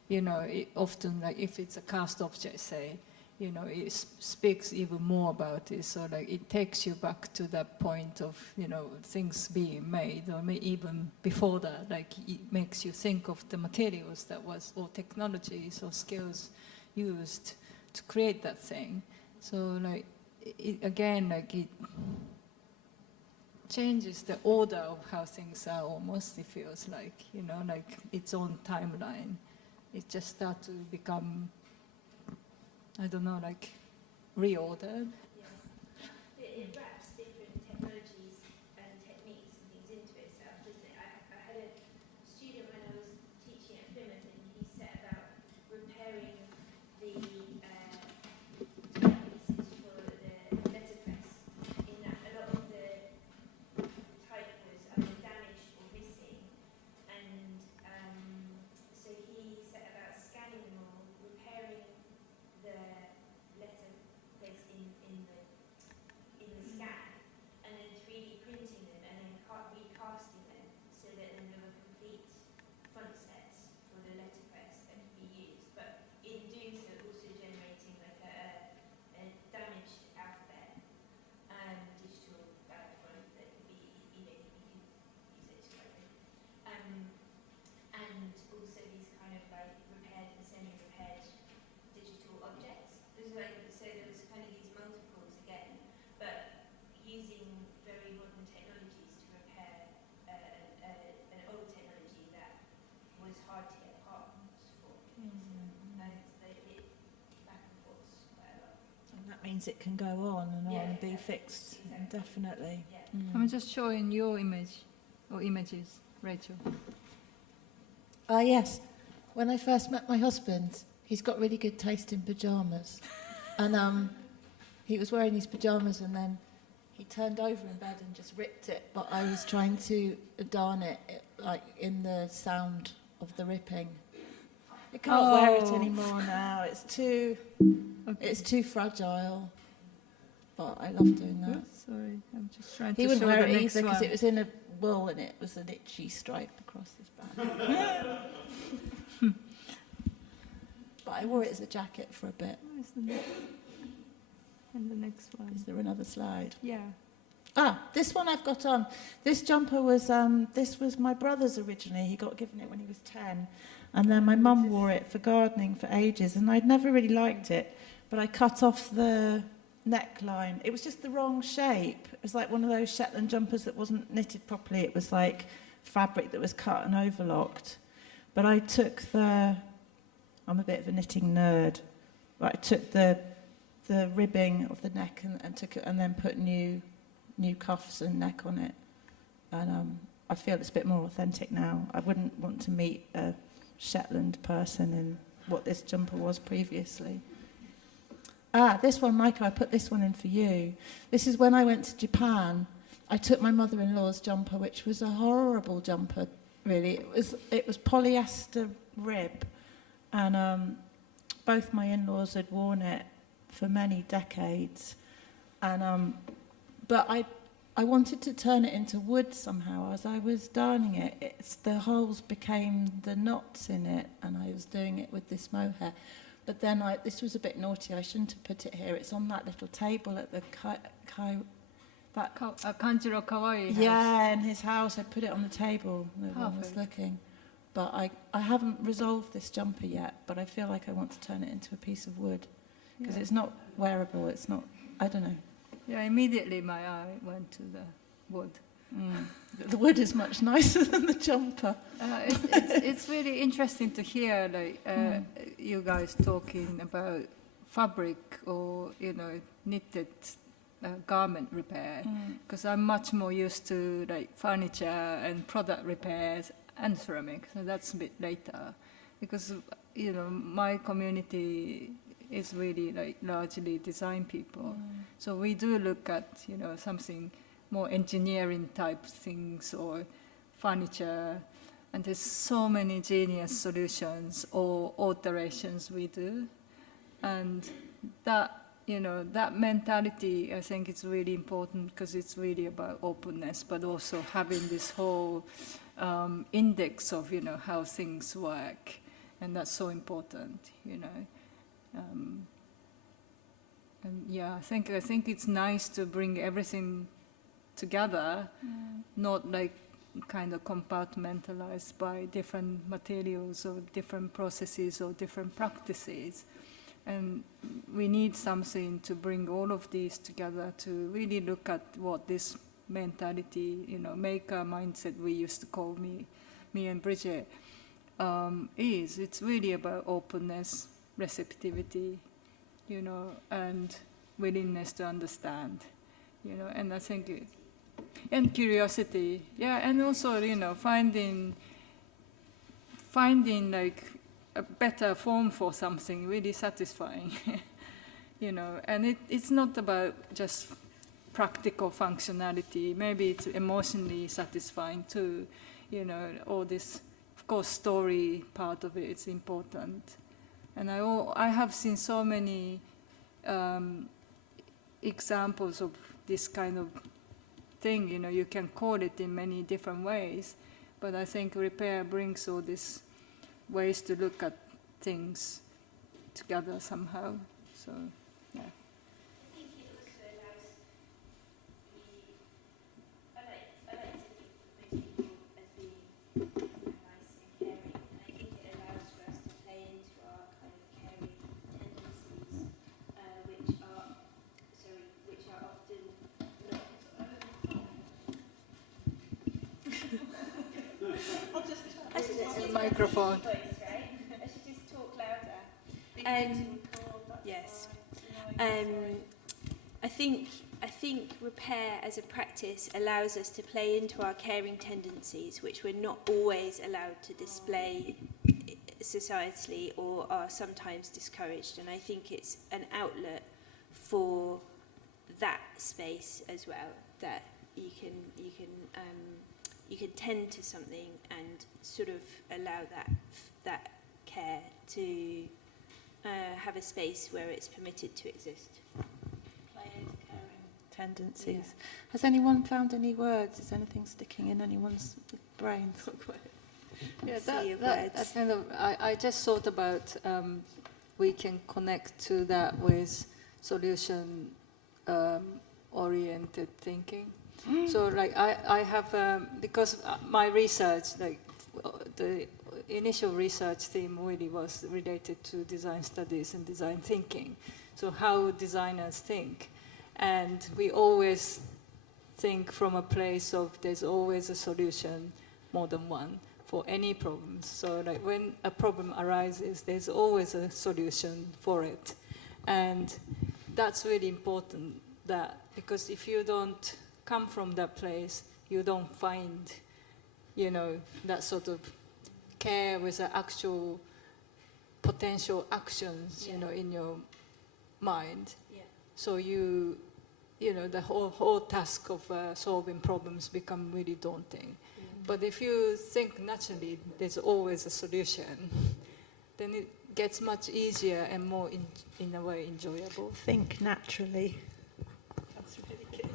You know, often, like if it's a cast object, say, you know, it speaks even more about it. So, like, it takes you back to that point of, you know, things being made, or even before that. Like, it makes you think of the materials that was, or technologies or skills used to create that thing. So, like, again, like, it changes the order of how things are almost, it feels like, you know, like its own timeline. It just starts to become, I don't know, like reordered. It wraps different technologies and techniques and things into itself, doesn't it? I had a student when I was teaching at Plymouth, and he set about repairing the typepieces for the letterpress, in that a lot of the type was either damaged or missing, and so he set about scanning them all, repairing the letterpress in the scan, and then 3D printing them, and then recasting them so that then there were complete front sets for the letterpress that could be used. But in doing so, also generating like a damaged alphabet and digital font that could be, you know, you could use it to write with. And also these kind of like repaired and semi-repaired digital objects. So there was kind of these multiples again, but using very modern technologies to repair an old technology that was hard to get parts for. And it back and forth quite a lot. And that means it can go on and on Yeah, and be exactly. fixed, definitely. Yeah. I'm just showing your image, or images, Rachel. Yes. When I first met my husband, he's got really good taste in pyjamas. And he was wearing his pyjamas, and then he turned over in bed and just ripped it. But I was trying to darn it, like in the sound of the ripping. I can't wear it anymore now. It's too fragile. But I love doing that. Sorry, I'm just trying He to wouldn't show wear the it next either because one. it was in a wool and it was an itchy stripe across his back. But I wore it as a jacket for a bit. Where's the next? And the next one. Is there another slide? Yeah. This one I've got on. This jumper was this was my brother's originally. He got given it when he was 10. And then my mum wore it for gardening for ages. And I'd never really liked it. But I cut off the neckline. It was just the wrong shape. It was like one of those Shetland jumpers that wasn't knitted properly. It was like fabric that was cut and overlocked. But I took I'm a bit of a knitting nerd. But I took the ribbing of the neck and took it and then put new cuffs and neck on it. And I feel it's a bit more authentic now. I wouldn't want to meet a Shetland person in what this jumper was previously. This one, Maiko, I put this one in for you. This is when I went to Japan. I took my mother-in-law's jumper, which was a horrible jumper, really. It was polyester rib, and both my in-laws had worn it for many decades. And but I wanted to turn it into wood somehow. As I was darning it, the holes became the knots in it, and I was doing it with this mohair. But then this was a bit naughty. I shouldn't have put it here. It's on that little table at the Kanjiro Kawaii house. Yeah, in his house. I put it on the table. No one was looking. But I haven't resolved this jumper yet, but I feel like I want to turn it into a piece of wood. Because it's not wearable. It's not, I don't know. Yeah, immediately my eye went to the wood. The wood is much nicer than the jumper. It's really interesting to hear you guys talking about fabric or knitted garment repair, because I'm much more used to furniture and product repairs and ceramics, so that's a bit later, because my community is really largely design people, so we do look at something more engineering type things or furniture, and there's so many genius solutions or alterations we do, and that that mentality, I think it's really important, because it's really about openness, but also having this whole index of how things work, and that's so important, and yeah, I think it's nice to bring everything together, not kind of compartmentalized by different materials or different processes or different practices. And we need something to bring all of these together to really look at what this mentality, maker mindset we used to call me and Bridget, is. It's really about openness, receptivity, and willingness to understand, and I think and curiosity, and also finding a better form for something really satisfying, and it's not about just practical functionality. Maybe it's emotionally satisfying too, all this, of course, story part of it is important. And I have seen so many examples of this kind of thing, you can call it in many different ways, but I think repair brings all these ways to look at things together somehow. So, yeah. I think it also allows I like to think of those people as being nice and caring, and I think it allows for us to play into our kind of caring tendencies, which are often not. I should just microphone. Voice, right? I should just talk louder. Yes. I think repair as a practice allows us to play into our caring tendencies, which we're not always allowed to display societally or are sometimes discouraged. And I think it's an outlet for that space as well, that you can tend to something and sort of allow that care to have a space where it's permitted to exist. Tendencies. Yeah. Has anyone found any words? Is anything sticking in anyone's brains? Yeah, Sea of that words. kind of, I just thought about we can connect to that with solution oriented thinking. So like I have, because my research, like the initial research theme really was related to design studies and design thinking. So how designers think. And we always think from a place of there's always a solution, more than one, for any problems. So like when a problem arises, there's always a solution for it. And that's really important, that because if you don't come from that place, you don't find, you know, that sort of care with the actual potential actions, you know, in your mind. Yeah. So you know, the whole task of solving problems become really daunting. But if you think naturally, there's always a solution, then it gets much easier and more, in a way, enjoyable. Think naturally. That's really good.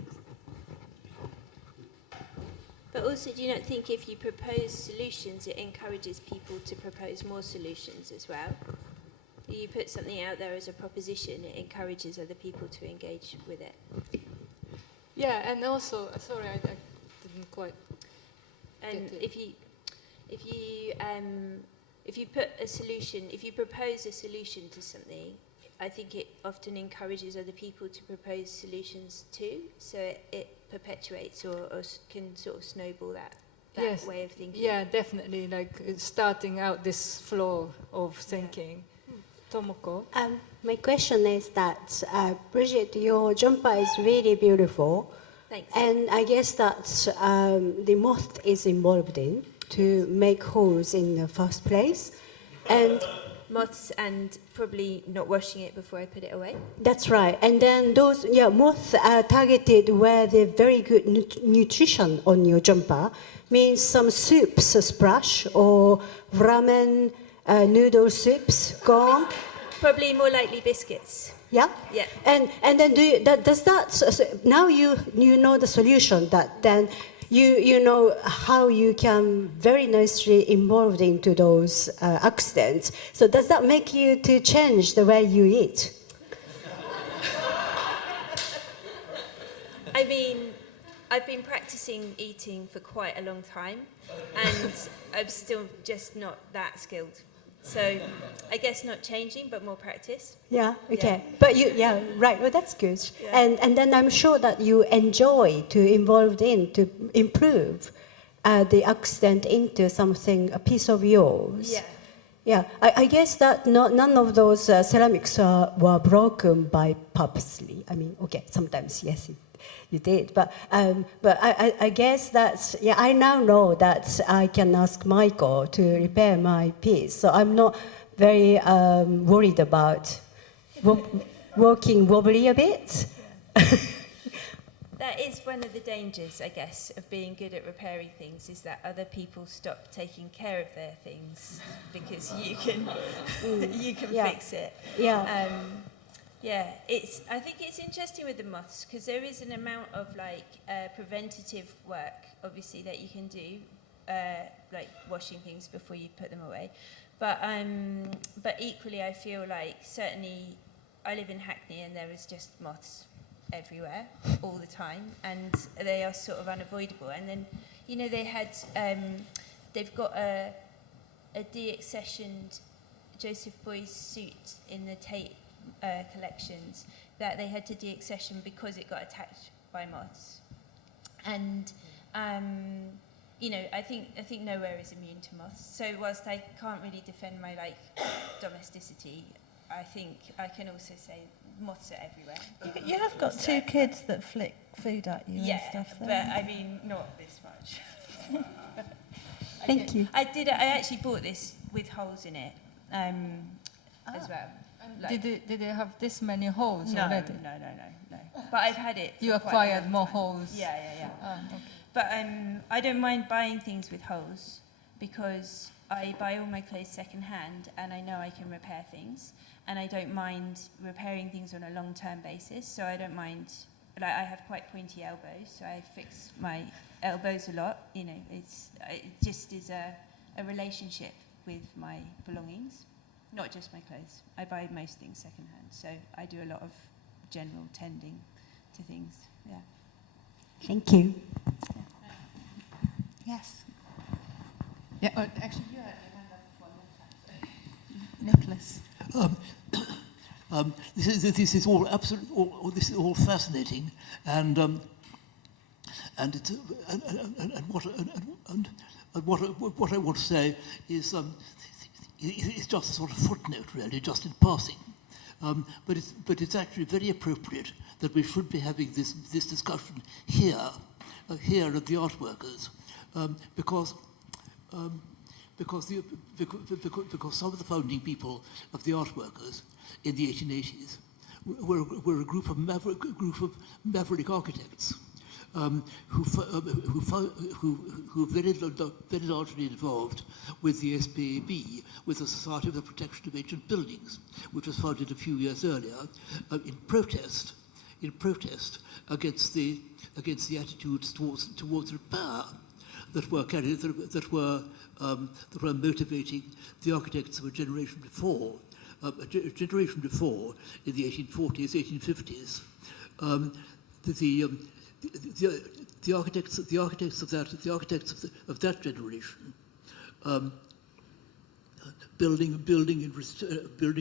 But also, do you not think if you propose solutions, it encourages people to propose more solutions as well? You put something out there as a proposition, it encourages other people to engage with it. Yeah, and also, sorry, I didn't quite. And get it. if you put a solution, if you propose a solution to something, I think it often encourages other people to propose solutions too. So it perpetuates or can sort of snowball that Yes. way of thinking. Yeah, definitely, like starting out this flow of thinking. Tomoko? My question is that, Bridget, your jumper is really beautiful. Thanks. And I guess that the moth is involved in to make holes in the first place. And Moths and probably not washing it before I put it away. that's right. And then those, moths are targeted where the very good nutrition on your jumper means some soups splash or ramen noodle soups gone. Probably more likely biscuits. Yeah? Yeah. And then does that, so now you know the solution, that then you know how you can very nicely involved into those accidents. So does that make you to change the way you eat? I mean, I've been practicing eating for quite a long time, and I'm still just not that skilled. So I guess not changing, but more practice. Yeah, okay. Yeah. But right, well, that's good. Yeah. And then I'm sure that you enjoy to involved in to improve the accident into something, a piece of yours. Yeah. Yeah, I guess that none of those ceramics were broken by purposely. I mean, okay, sometimes, yes, you did. But I guess that's, I now know that I can ask Michael to repair my piece. So I'm not very worried about walking wobbly a bit. That is one of the dangers, I guess, of being good at repairing things, is that other people stop taking care of their things because you can Yeah. fix it. Yeah. I think it's interesting with the moths because there is an amount of preventative work, obviously, that you can do, like washing things before you put them away. But equally, I feel like certainly I live in Hackney and there is just moths everywhere all the time, and they are sort of unavoidable. And then, they've got a de-accessioned Joseph Beuys suit in the Tate collections that they had to de-accession because it got attacked by moths. And I think nowhere is immune to moths. So whilst I can't really defend my domesticity, I think I can also say moths are everywhere. You have got two kids that flick food at you and stuff. But I mean, not this much. Thank you. I actually bought this with holes in it as well. Like, Did it have this many holes no, already? no. But I've had it. You for quite a acquired long more time. holes? Yeah. Okay. But I don't mind buying things with holes because I buy all my clothes second-hand and I know I can repair things, and I don't mind repairing things on a long-term basis. So I don't mind. Like, I have quite pointy elbows, so I fix my elbows a lot. You know, it just is a relationship with my belongings, not just my clothes. I buy most things second-hand, so I do a lot of general tending to things. Yeah. Thank you. Yes. Yeah, actually, you had your hand up before. Nicholas. This is all absolutely. This is all fascinating, and it's what I want to say is it's just a sort of footnote, really, just in passing. But it's actually very appropriate that we should be having this discussion here at the Art Workers, because some of the founding people of the Art Workers in the 1880s were a group of maverick architects who very largely involved with the SPAB, with the Society of the Protection of Ancient Buildings, which was founded a few years earlier, in protest against the attitudes towards repair that were motivating the architects of a generation before, in the 1840s, 1850s. The architects of that generation, building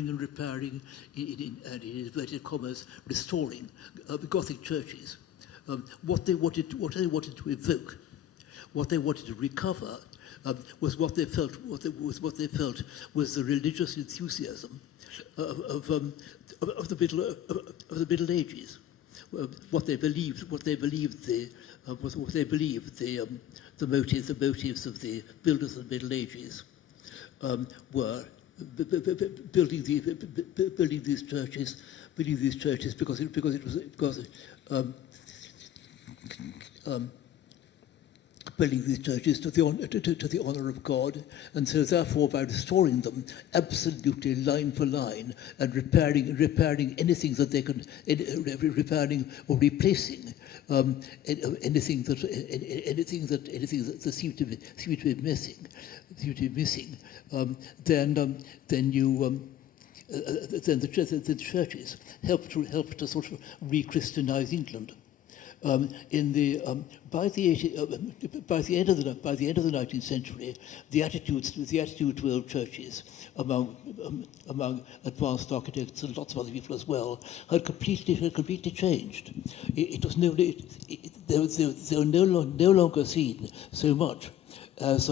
and repairing, in inverted commas, restoring Gothic churches. What they wanted to evoke, what they wanted to recover, was what they felt was the religious enthusiasm of the Middle Ages. What they believed the motives of the builders of the Middle Ages were building these churches because building these churches to the honor of God, and so therefore by restoring them absolutely line for line and repairing anything that they could, repairing or replacing anything that seemed to be missing, then the churches helped to sort of re-Christianize England. By the end of the 19th century, the attitude to old churches among advanced architects and lots of other people as well had completely changed. It was they were no longer seen so much as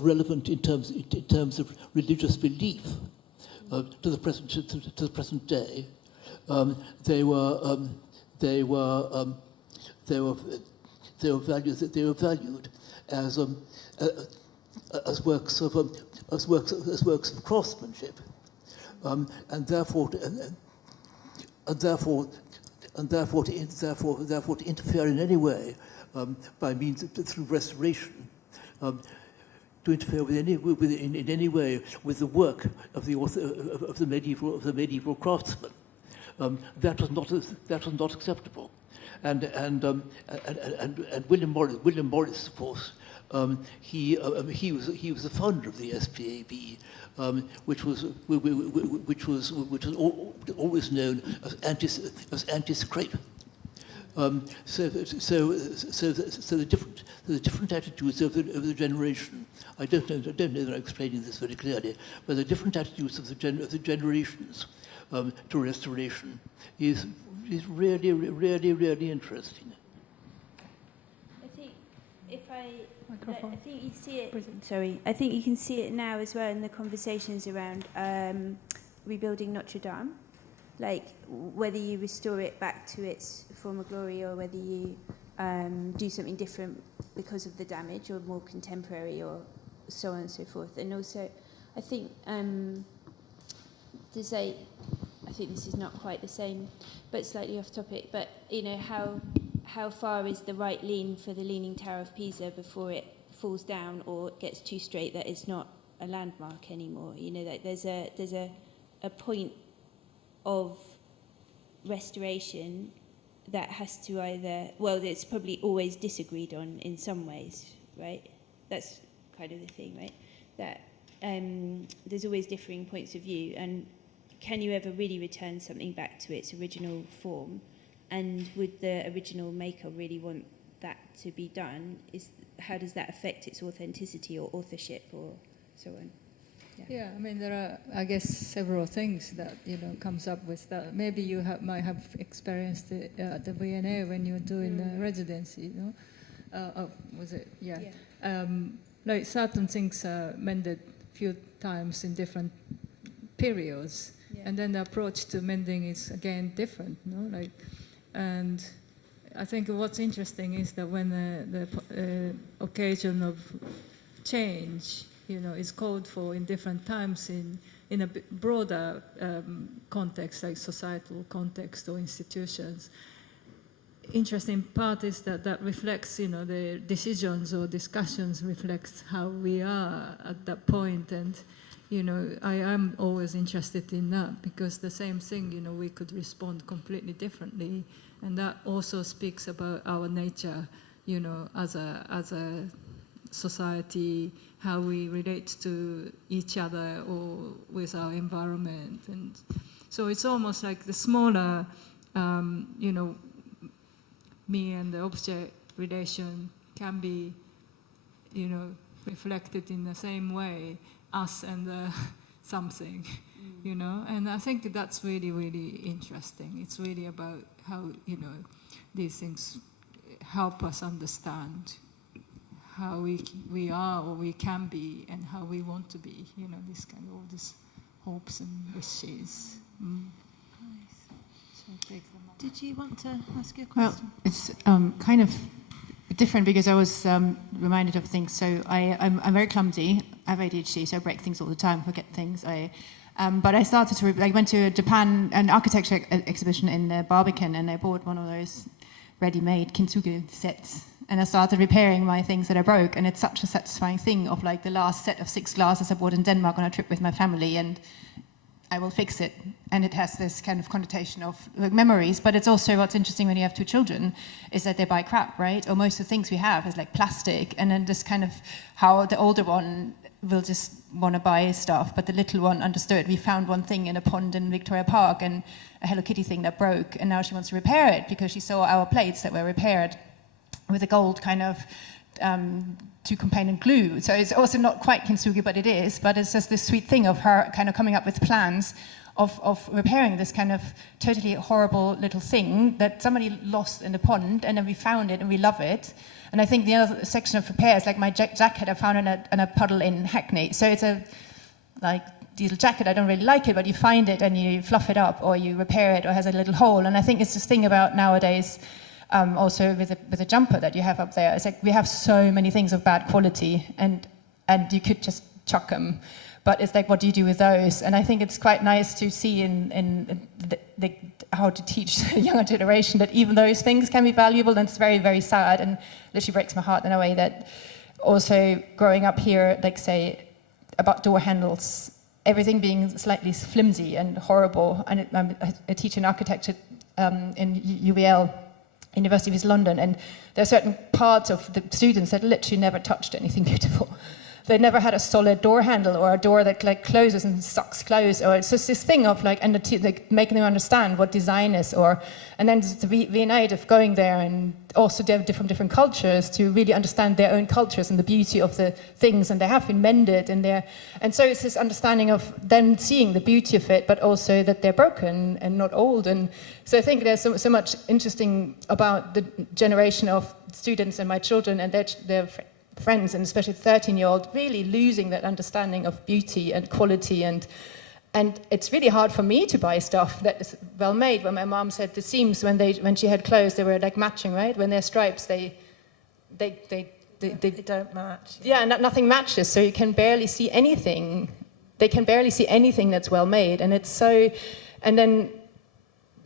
relevant in terms of religious belief to the present day. They were valued as works of craftsmanship, and therefore to interfere in any way by means through restoration. To interfere in any way with the work of the medieval craftsman. That was not acceptable, and William Morris, of course, he was the founder of the SPAB, which was always known as anti-scrape. So the different attitudes of the generation. I don't know that I'm explaining this very clearly, but the different attitudes of the generations to restoration is really interesting. I think you see it. Sorry, I think you can see it now as well in the conversations around rebuilding Notre Dame, like whether you restore it back to its former glory or whether you do something different because of the damage, or more contemporary, or so on and so forth. And also, I think I think this is not quite the same, but slightly off topic, but you know, how far is the right lean for the Leaning Tower of Pisa before it falls down or gets too straight that it's not a landmark anymore? You know, that there's a point of restoration that has to either, well, it's probably always disagreed on in some ways, right? That's kind of the thing, right? That there's always differing points of view, and can you ever really return something back to its original form? And would the original maker really want that to be done? How does that affect its authenticity or authorship or so on? Yeah, I mean, there are, I guess, several things that, you know, comes up with that. Maybe you might have experienced it at the V&A when you were doing the residency, you know? Was it? Yeah. Like certain things are mended a few times in different periods, and then the approach to mending is again different, no? Like, and I think what's interesting is that when the occasion of change, you know, is called for in different times in a broader context, like societal context or institutions. Interesting part is that reflects, you know, the decisions or discussions reflects how we are at that point. And, you know, I am always interested in that, because the same thing, you know, we could respond completely differently. And that also speaks about our nature, you know, as a society, how we relate to each other or with our environment. And so it's almost like the smaller, you know, me and the object relation can be, you know, reflected in the same way, us and the something, you know. And I think that's really, really interesting. It's really about how, you know, these things help us understand how we are or we can be and how we want to be, you know, this kind of all these hopes and wishes. So take them up. Did you want to ask your Well, question? it's kind of different because I was reminded of things. So I'm very clumsy. I have ADHD, so I break things all the time, forget things. But I started to, I went to Japan, an architecture exhibition in Barbican, and I bought one of those ready-made kintsugi sets. And I started repairing my things that I broke, and it's such a satisfying thing of like the last set of 6 glasses I bought in Denmark on a trip with my family, and I will fix it. And it has this kind of connotation of like, memories, but it's also what's interesting when you have 2 children is that they buy crap, right? Or most of the things we have is like plastic, and then this kind of how the older one will just want to buy stuff, but the little one understood. We found one thing in a pond in Victoria Park, and a Hello Kitty thing that broke, and now she wants to repair it because she saw our plates that were repaired with a gold kind of 2-component glue. So it's also not quite kintsugi, but it is. But it's just this sweet thing of her kind of coming up with plans of repairing this kind of totally horrible little thing that somebody lost in the pond, and then we found it and we love it. And I think the other section of repairs, like my jacket I found in a puddle in Hackney. So it's a like diesel jacket, I don't really like it, but you find it and you fluff it up or you repair it or it has a little hole. And I think it's this thing about nowadays, also with a jumper that you have up there. It's like we have so many things of bad quality, and you could just chuck them. But it's like, what do you do with those? And I think it's quite nice to see in how to teach the younger generation that even those things can be valuable. And it's very, very sad and literally breaks my heart in a way that also growing up here, like say, about door handles, everything being slightly flimsy and horrible. And I teach in architecture in UBL, University of East London, and there are certain parts of the students that literally never touched anything beautiful. They never had a solid door handle or a door that like closes and sucks closed, or it's just this thing of like, and like making them understand what design is, and then the V&A of going there and also from different cultures to really understand their own cultures and the beauty of the things, and they have been mended and so it's this understanding of them seeing the beauty of it, but also that they're broken and not old. And so I think there's so much interesting about the generation of students and my children and their friends, and especially the 13-year-old, really losing that understanding of beauty and quality, and it's really hard for me to buy stuff that is well made. When my mom said the seams when she had clothes, they were like matching, right? When they're stripes, they They don't match. yeah, and nothing matches, so you can barely see anything. They can barely see anything that's well made, and it's so,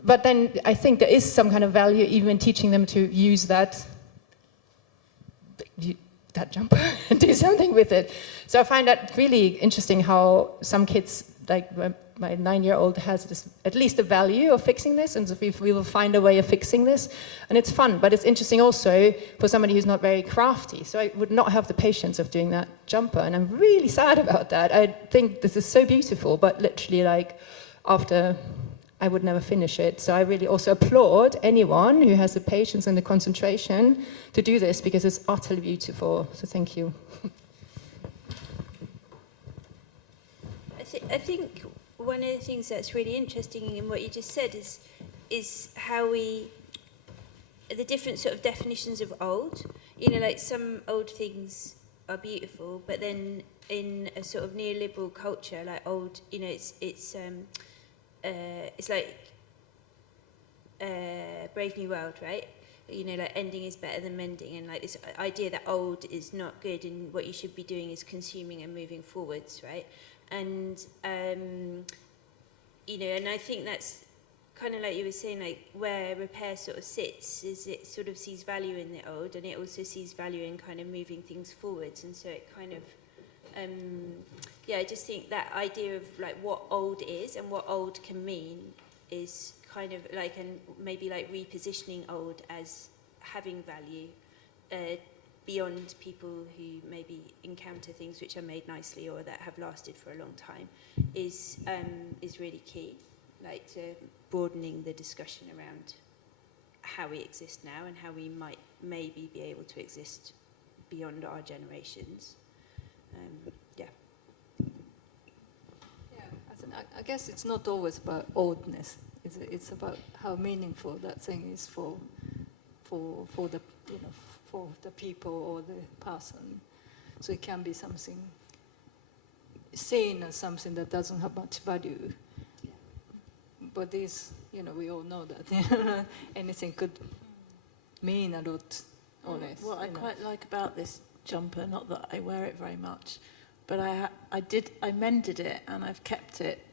but then I think there is some kind of value even in teaching them to use that jumper and do something with it. So I find that really interesting how some kids, like my 9-year-old has this, at least a value of fixing this, and we will find a way of fixing this, and it's fun, but it's interesting also for somebody who's not very crafty. So I would not have the patience of doing that jumper, and I'm really sad about that. I think this is so beautiful, but literally like after, I would never finish it. So I really also applaud anyone who has the patience and the concentration to do this, because it's utterly beautiful. So thank you. I think one of the things that's really interesting in what you just said is how the different sort of definitions of old. You know, like some old things are beautiful, but then in a sort of neoliberal culture, like old, you know, it's like Brave New World, right? You know, like ending is better than mending, and like this idea that old is not good, and what you should be doing is consuming and moving forwards, right? And you know, and I think that's kind of like you were saying, like where repair sort of sits is it sort of sees value in the old, and it also sees value in kind of moving things forwards, and so it kind of yeah, I just think that idea of like what old is and what old can mean is kind of like, and maybe like repositioning old as having value beyond people who maybe encounter things which are made nicely or that have lasted for a long time is really key, like to broadening the discussion around how we exist now and how we might maybe be able to exist beyond our generations. Yeah. I guess it's not always about oldness. It's about how meaningful that thing is for the for the people or the person. So it can be something seen as something that doesn't have much value. But this, we all know that anything could mean a lot or less. What I quite like about this jumper, not that I wear it very much, but I mended it and I've kept it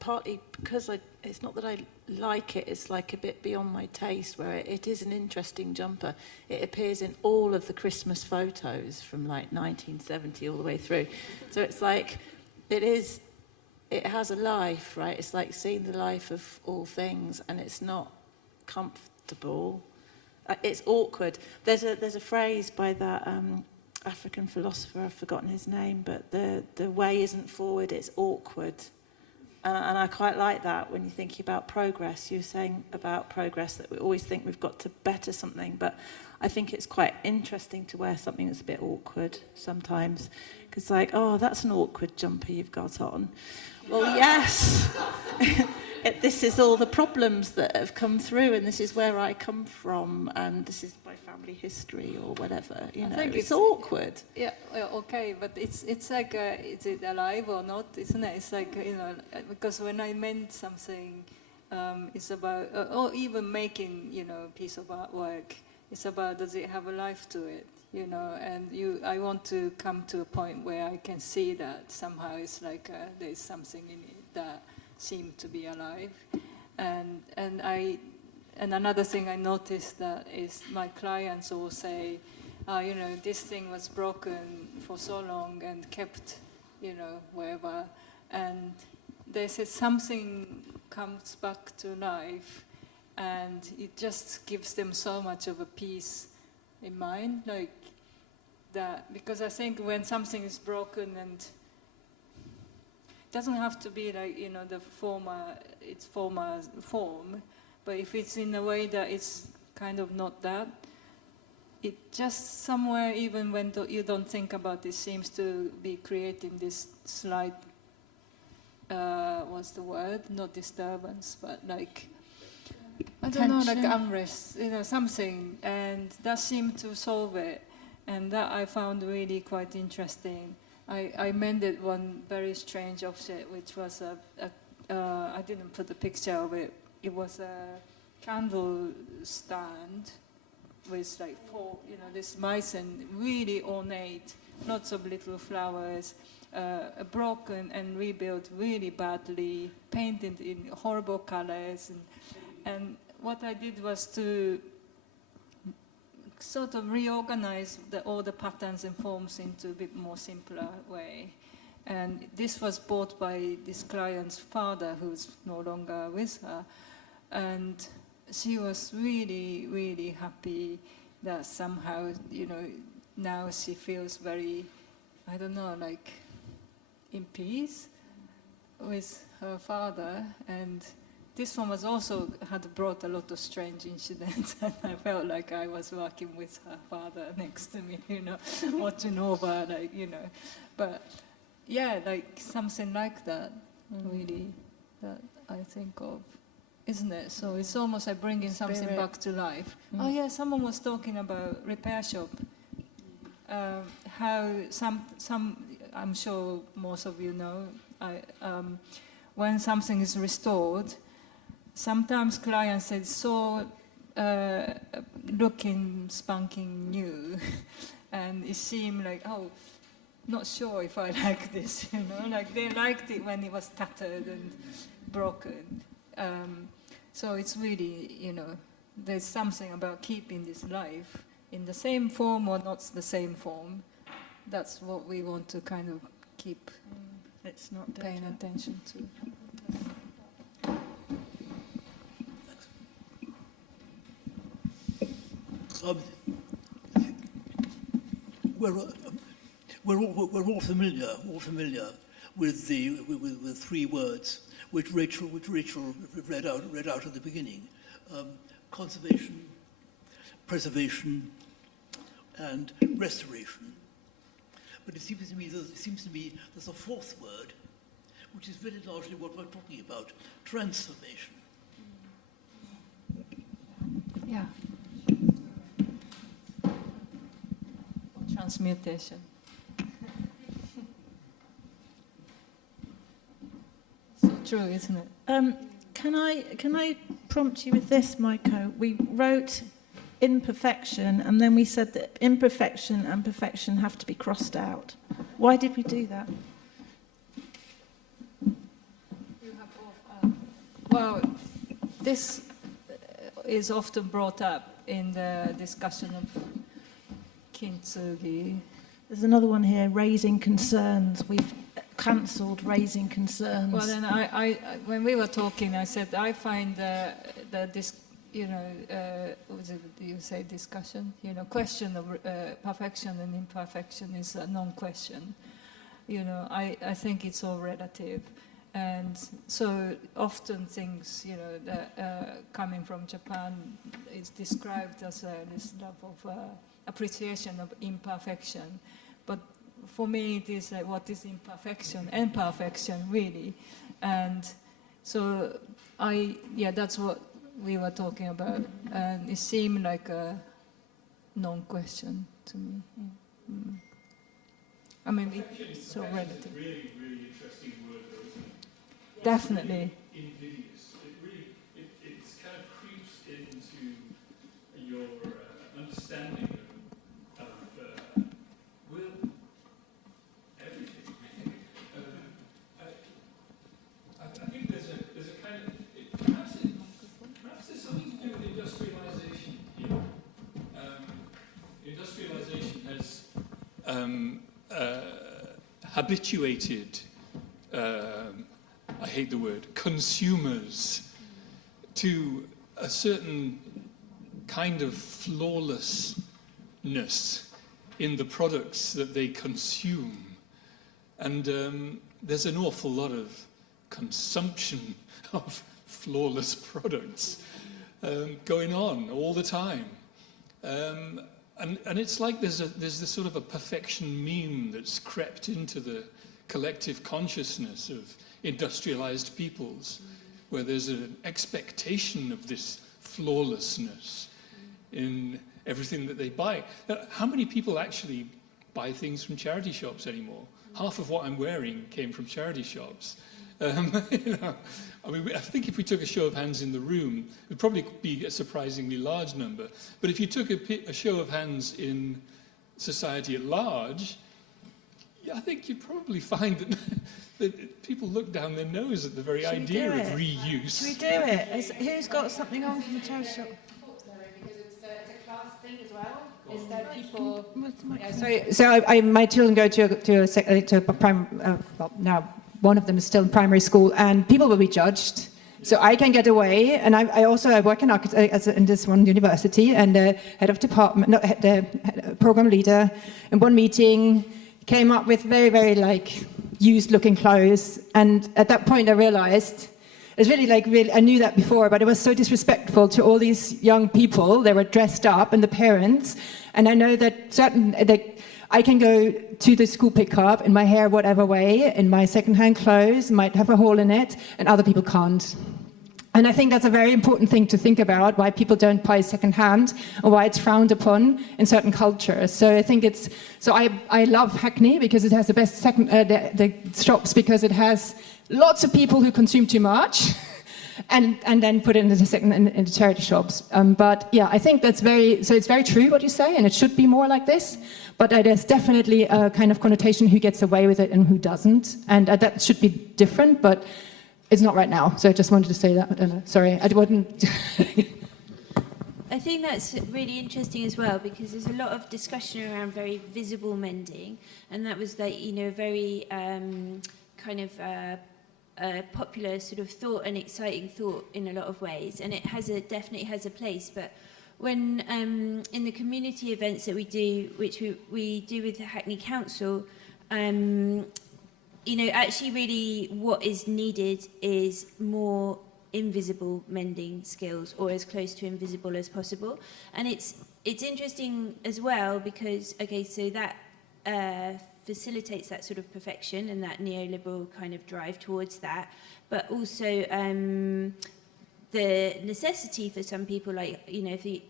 partly because it's not that I like it, it's like a bit beyond my taste, where it is an interesting jumper. It appears in all of the Christmas photos from like 1970 all the way through. So it's like, it has a life, right? It's like seeing the life of all things, and it's not comfortable. It's awkward. There's a phrase by that African philosopher, I've forgotten his name, but the way isn't forward, it's awkward. And I quite like that when you're thinking about progress. You're saying about progress that we always think we've got to better something, but I think it's quite interesting to wear something that's a bit awkward sometimes. Because like, oh, that's an awkward jumper you've got on. Well, yes. This is all the problems that have come through, and this is where I come from, and this is my family history or whatever. I think it's awkward. Yeah, okay, but it's like, is it alive or not? Isn't it? It's like, because when I meant something, it's about, or even making, a piece of artwork, it's about, does it have a life to it? And I want to come to a point where I can see that somehow it's like there's something in it that seem to be alive, and another thing I noticed that is my clients all say, this thing was broken for so long and kept, wherever, and they said something comes back to life, and it just gives them so much of a peace in mind, like that, because I think when something is broken and doesn't have to be like, the former form, but if it's in a way that it's kind of not that, it just somewhere, even when you don't think about it, seems to be creating this slight, what's the word? Not disturbance, but like, I don't know, like unrest, something, and that seemed to solve it, and that I found really quite interesting. I mended one very strange object, which was I didn't put a picture of it. It was a candle stand, with like four, this mice and really ornate, lots of little flowers, broken and rebuilt really badly, painted in horrible colors. And what I did was to sort of reorganize all the patterns and forms into a bit more simpler way. And this was bought by this client's father, who's no longer with her. And she was really, really happy that somehow, now she feels very, I don't know, like in peace with her father. And this one was also had brought a lot of strange incidents, and I felt like I was working with her father next to me, watching over, But yeah, like something like that, really, that I think of, isn't it? So it's almost like bringing something back to life. Oh yeah, someone was talking about repair shop. How some, I'm sure most of you know, when something is restored, sometimes clients say, so looking spanking new, and it seemed like, oh, not sure if I like this, like they liked it when it was tattered and broken. So it's really, there's something about keeping this life in the same form or not the same form. That's what we want to kind of keep It's not paying attention to. We're all familiar with the three words which Rachael read out at the beginning: conservation, preservation, and restoration. But it seems to me there's a fourth word, which is very largely what we're talking about: transformation. Yeah. Transmutation. So true, isn't it? Can I prompt you with this, Maiko? We wrote imperfection, and then we said that imperfection and perfection have to be crossed out. Why did we do that? Well, this is often brought up in the discussion of kintsugi. There's another one here, raising concerns. We've cancelled raising concerns. Well, then I when we were talking, I said I find this, what was it you say, discussion? Question of perfection and imperfection is a non-question. I think it's all relative. And so often things, that coming from Japan is described as this love of appreciation of imperfection. But for me, it is like, what is imperfection and perfection, really? And so that's what we were talking about. And it seemed like a non-question to me. Mm. I mean, it's so relative. Really, really interesting word, though, isn't it? Definitely. Invidious. It kind of creeps into your understanding of everything. I think there's a kind of perhaps there's something to do with industrialization. Industrialization has habituated, I hate the word, consumers to a certain kind of flawlessness in the products that they consume. And there's an awful lot of consumption of flawless products going on all the time. And it's like there's this sort of a perfection meme that's crept into the collective consciousness of industrialized peoples, where there's an expectation of this flawlessness in everything that they buy. How many people actually buy things from charity shops anymore? Half of what I'm wearing came from charity shops. You know, I mean, I think if we took a show of hands in the room, it would probably be a surprisingly large number. But if you took a show of hands in society at large, yeah, I think you'd probably find that, that people look down their nose at the very Should we idea do of it? reuse. Should we do it? Who's got something on from the charity shop? Because it's a class thing as well. Is that people? My children go to a now one of them is still in primary school, and people will be judged. So I can get away, and I work in in this one university, and the head of department, the program leader, in one meeting came up with very, very like used-looking clothes, and at that point I realized. It's really I knew that before, but it was so disrespectful to all these young people. They were dressed up, and the parents. And I know that I can go to the school pickup in my hair whatever way, in my second-hand clothes, might have a hole in it, and other people can't. And I think that's a very important thing to think about, why people don't buy second-hand, or why it's frowned upon in certain cultures. So I think I love Hackney because it has the best the shops, because it has lots of people who consume too much and then put it in the charity shops. But yeah, I think it's very true what you say, and it should be more like this. But there's definitely a kind of connotation who gets away with it and who doesn't. And that should be different, but it's not right now. So I just wanted to say that. Sorry, I wouldn't. I think that's really interesting as well, because there's a lot of discussion around very visible mending, and that was like, you know, very kind of popular sort of thought and exciting thought in a lot of ways, and it definitely has a place. But when in the community events that we do, which we do with the Hackney Council, you know, actually really what is needed is more invisible mending skills, or as close to invisible as possible. And it's interesting as well because, okay, so that facilitates that sort of perfection and that neoliberal kind of drive towards that, but also the necessity for some people, like, you know, if you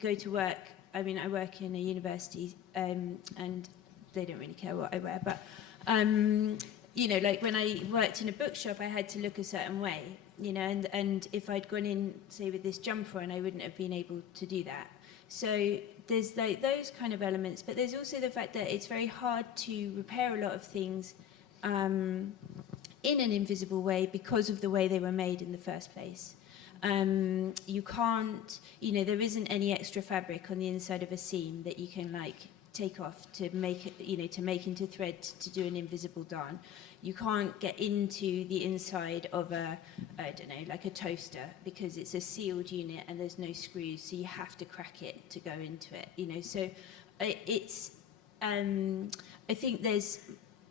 go to work, I mean, I work in a university and they don't really care what I wear, but you know, like when I worked in a bookshop, I had to look a certain way, you know, and if I'd gone in, say, with this jumper on, I wouldn't have been able to do that. So there's like those kind of elements, but there's also the fact that it's very hard to repair a lot of things in an invisible way because of the way they were made in the first place. You can't, you know, there isn't any extra fabric on the inside of a seam that you can like take off to make it, you know, to make into thread to do an invisible darn. You can't get into the inside of a, I don't know, like a toaster, because it's a sealed unit and there's no screws, so you have to crack it to go into it, you know. So it's, I think there's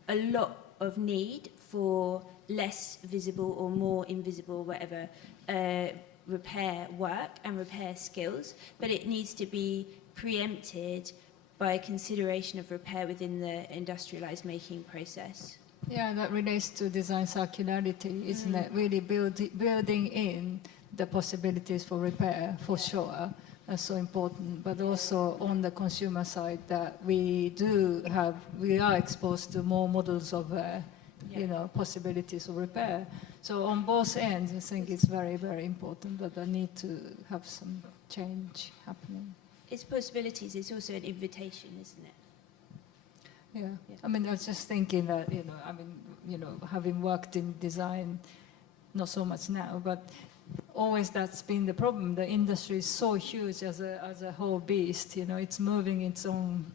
a lot of need for less visible or more invisible, whatever, repair work and repair skills, but it needs to be preempted by consideration of repair within the industrialized making process. Yeah, that relates to design circularity, isn't it? Really building in the possibilities for repair, for sure. That's so important. But also on the consumer side, that we are exposed to more models of, you know, possibilities of repair. So on both ends, I think it's very, very important that I need to have some change happening. It's possibilities, it's also an invitation, isn't it? Yeah. I mean, I was just thinking that, you know, I mean, you know, having worked in design, not so much now, but always that's been the problem. The industry is so huge as a whole beast, you know, it's moving its own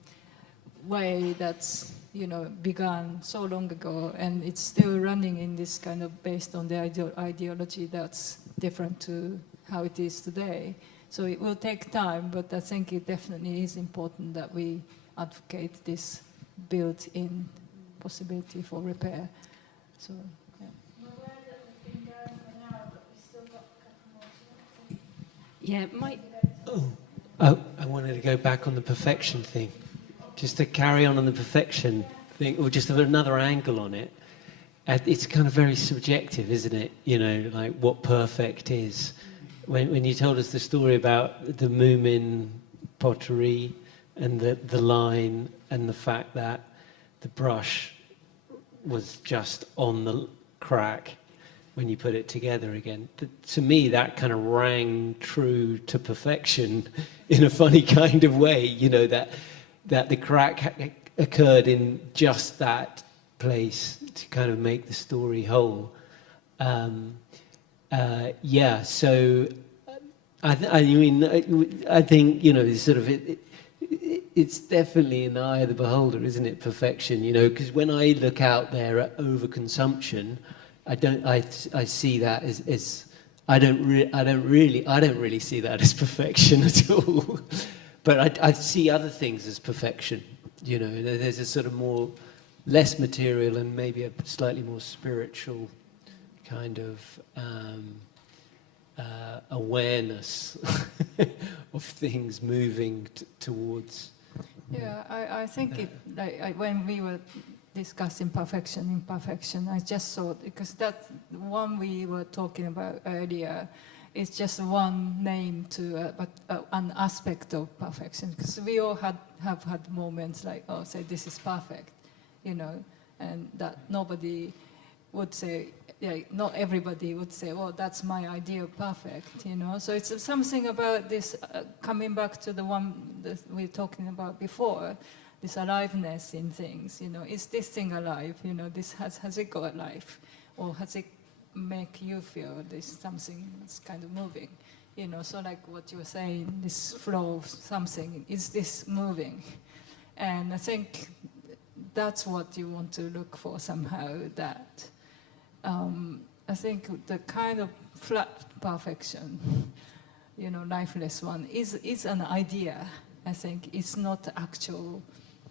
way that's, you know, begun so long ago, and it's still running in this kind of based on the ideology that's different to how it is today. So it will take time, but I think it definitely is important that we advocate this built-in possibility for repair. So, yeah. Yeah, I wanted to go back on the perfection thing, just to carry on the perfection thing, or just another angle on it. It's kind of very subjective, isn't it? You know, like what perfect is. When you told us the story about the Moomin pottery and the line and the fact that the brush was just on the crack when you put it together again. To me, that kind of rang true to perfection in a funny kind of way, you know, that the crack occurred in just that place to kind of make the story whole. Yeah, so I mean, I think, you know, sort of it's definitely in the eye of the beholder, isn't it? Perfection, you know, because when I look out there at overconsumption, I see that as I don't really see that as perfection at all. But I see other things as perfection. You know, there's a sort of less material and maybe a slightly more spiritual kind of awareness of things moving towards. Yeah, I think when we were discussing imperfection, I just thought, because that one we were talking about earlier is just one name to an aspect of perfection, because we all have had moments like, oh, say this is perfect, you know, and that nobody would say, yeah, not everybody would say, well, that's my idea of perfect, you know. So it's something about this, coming back to the one that we were talking about before, this aliveness in things, you know. Is this thing alive? You know, this has it got a life? Or has it make you feel there's something that's kind of moving? You know, so like what you were saying, this flow of something, is this moving? And I think that's what you want to look for somehow, that I think the kind of flat perfection, you know, lifeless one, is an idea. I think it's not the actual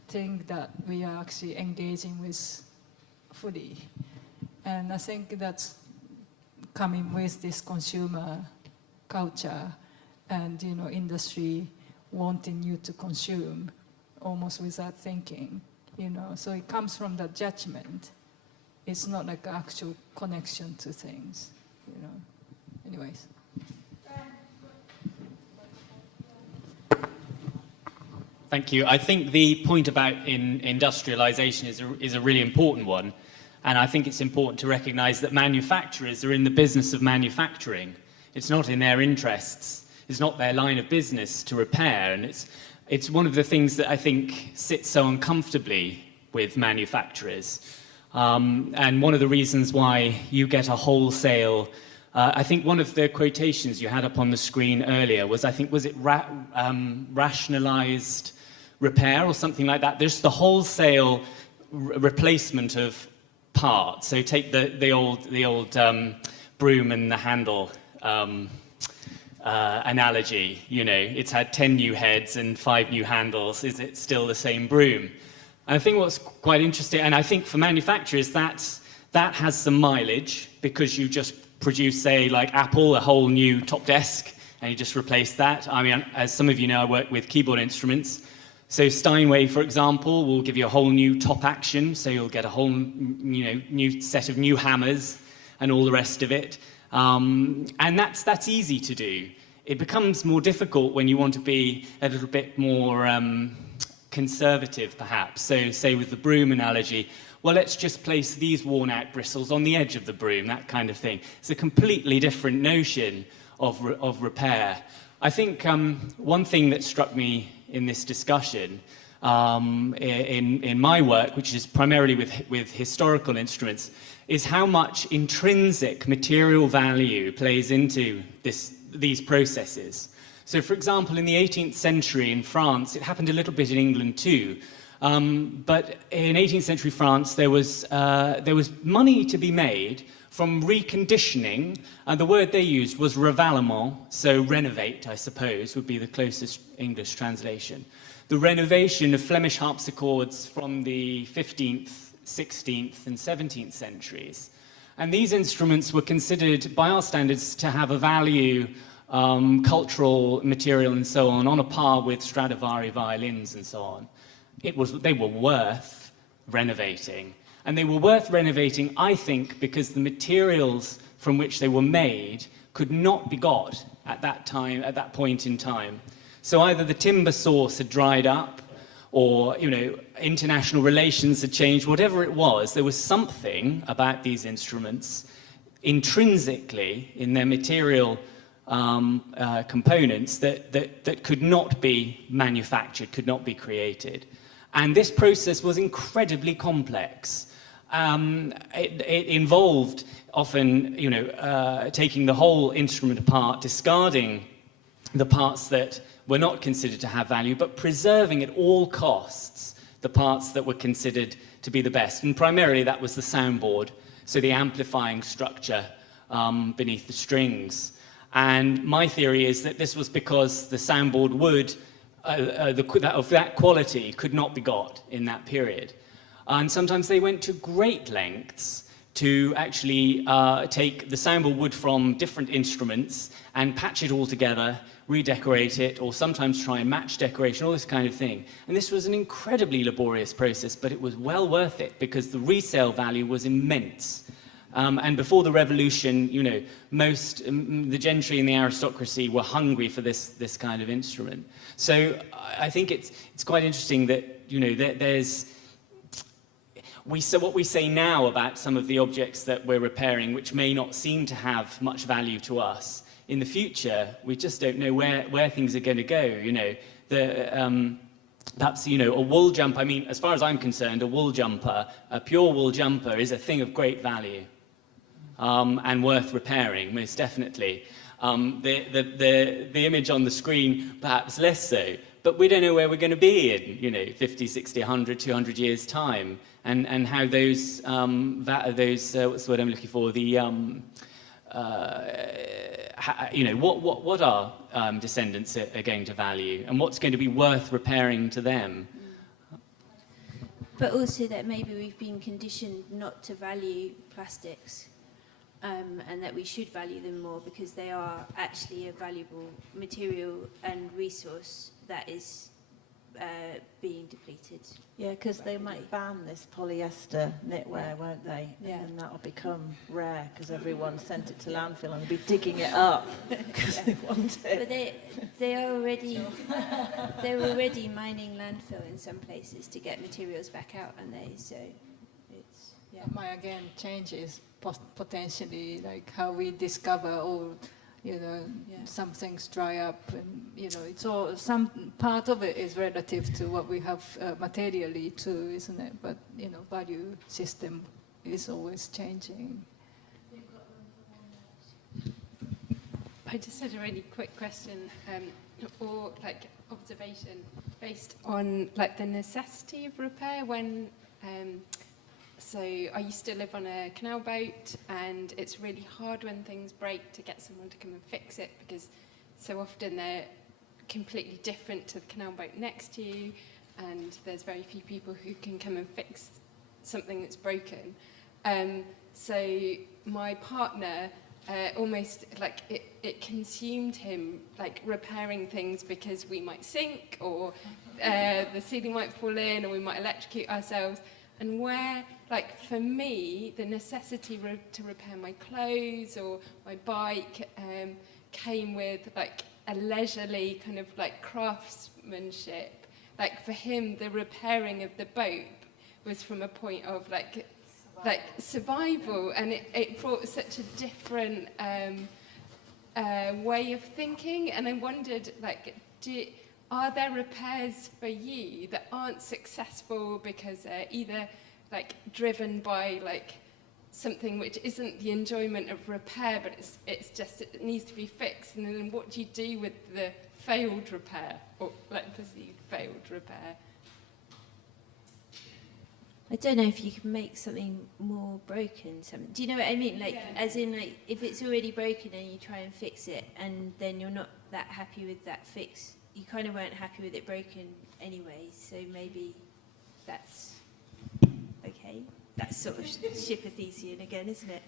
thing that we are actually engaging with fully. And I think that's coming with this consumer culture and, you know, industry wanting you to consume almost without thinking, you know. So it comes from that judgment. It's not like actual connection to things, you know. Anyways. Thank you. I think the point about industrialization is a really important one. And I think it's important to recognize that manufacturers are in the business of manufacturing. It's not in their interests. It's not their line of business to repair. And it's one of the things that I think sits so uncomfortably with manufacturers. And one of the reasons why you get a wholesale, I think one of the quotations you had up on the screen earlier was, was it rationalized repair or something like that? There's the wholesale replacement of parts. So take the old broom and the handle analogy. You know, it's had 10 new heads and 5 new handles. Is it still the same broom? And I think what's quite interesting, and I think for manufacturers, that has some mileage, because you just produce, say, like Apple, a whole new top desk, and you just replace that. I mean, as some of you know, I work with keyboard instruments. So Steinway, for example, will give you a whole new top action, so you'll get a whole, you know, new set of new hammers and all the rest of it. And that's easy to do. It becomes more difficult when you want to be a little bit more conservative, perhaps. So say with the broom analogy, well, let's just place these worn out bristles on the edge of the broom, that kind of thing. It's a completely different notion of repair. I think one thing that struck me in this discussion, in my work, which is primarily with historical instruments, is how much intrinsic material value plays into these processes. So, for example, in the 18th century in France, it happened a little bit in England too, but in 18th century France, there was money to be made from reconditioning, and the word they used was revalement, so renovate, I suppose, would be the closest English translation. The renovation of Flemish harpsichords from the 15th, 16th, and 17th centuries. And these instruments were considered, by our standards, to have a value, cultural material and so on a par with Stradivari violins and so on. They were worth renovating. And they were worth renovating, I think, because the materials from which they were made could not be got at that time, at that point in time. So either the timber source had dried up, or, you know, international relations had changed, whatever it was, there was something about these instruments intrinsically in their material components that could not be manufactured, could not be created. And this process was incredibly complex. It involved often, you know, taking the whole instrument apart, discarding the parts that were not considered to have value, but preserving at all costs the parts that were considered to be the best. And primarily that was the soundboard, so the amplifying structure beneath the strings. And my theory is that this was because the soundboard wood of that quality could not be got in that period. And sometimes they went to great lengths to actually take the soundboard wood from different instruments and patch it all together, redecorate it, or sometimes try and match decoration, all this kind of thing. And this was an incredibly laborious process, but it was well worth it because the resale value was immense. And before the revolution, you know, most the gentry and the aristocracy were hungry for this kind of instrument. So I think it's quite interesting that, you know, what we say now about some of the objects that we're repairing, which may not seem to have much value to us, in the future, we just don't know where things are going to go. You know, perhaps, you know, a wool jumper. I mean, as far as I'm concerned, a wool jumper, a pure wool jumper, is a thing of great value and worth repairing, most definitely. The image on the screen, perhaps less so. But we don't know where we're going to be in, you know, 50, 60, 100, 200 years' time, and how those what's the word I'm looking for? The you know, what our descendants are going to value, and what's going to be worth repairing to them. But also that maybe we've been conditioned not to value plastics, and that we should value them more because they are actually a valuable material and resource that is being depleted. Yeah, because they might ban this polyester knitwear, won't they? Yeah. And that'll become rare because everyone sent it to landfill and will be digging it up because they want But it. they're already mining landfill in some places to get materials back out, and so it's My again changes potentially like how we discover or, you know, some things dry up, and, you know, it's all, some part of it is relative to what we have materially too, isn't it? But, you know, value system is always changing. I just had a really quick question, or like observation based on like the necessity of repair when. So I used to live on a canal boat, and it's really hard when things break to get someone to come and fix it because so often they're completely different to the canal boat next to you, and there's very few people who can come and fix something that's broken. So my partner almost like it consumed him, like repairing things because we might sink or the ceiling might fall in or we might electrocute ourselves. And where, like for me, the necessity to repair my clothes or my bike came with like a leisurely kind of like craftsmanship. Like for him, the repairing of the boat was from a point of like survival, and it brought such a different way of thinking. And I wondered, like, are there repairs for you that aren't successful because they're either like driven by like something which isn't the enjoyment of repair, but it's just it needs to be fixed? And then what do you do with the failed repair or like perceived failed repair? I don't know if you can make something more broken. Do you know what I mean? Like, as in, like, if it's already broken and you try and fix it, and then you're not that happy with that fix, you kind of weren't happy with it broken anyway. So maybe that's okay. That's sort of Shipathesian again, isn't it?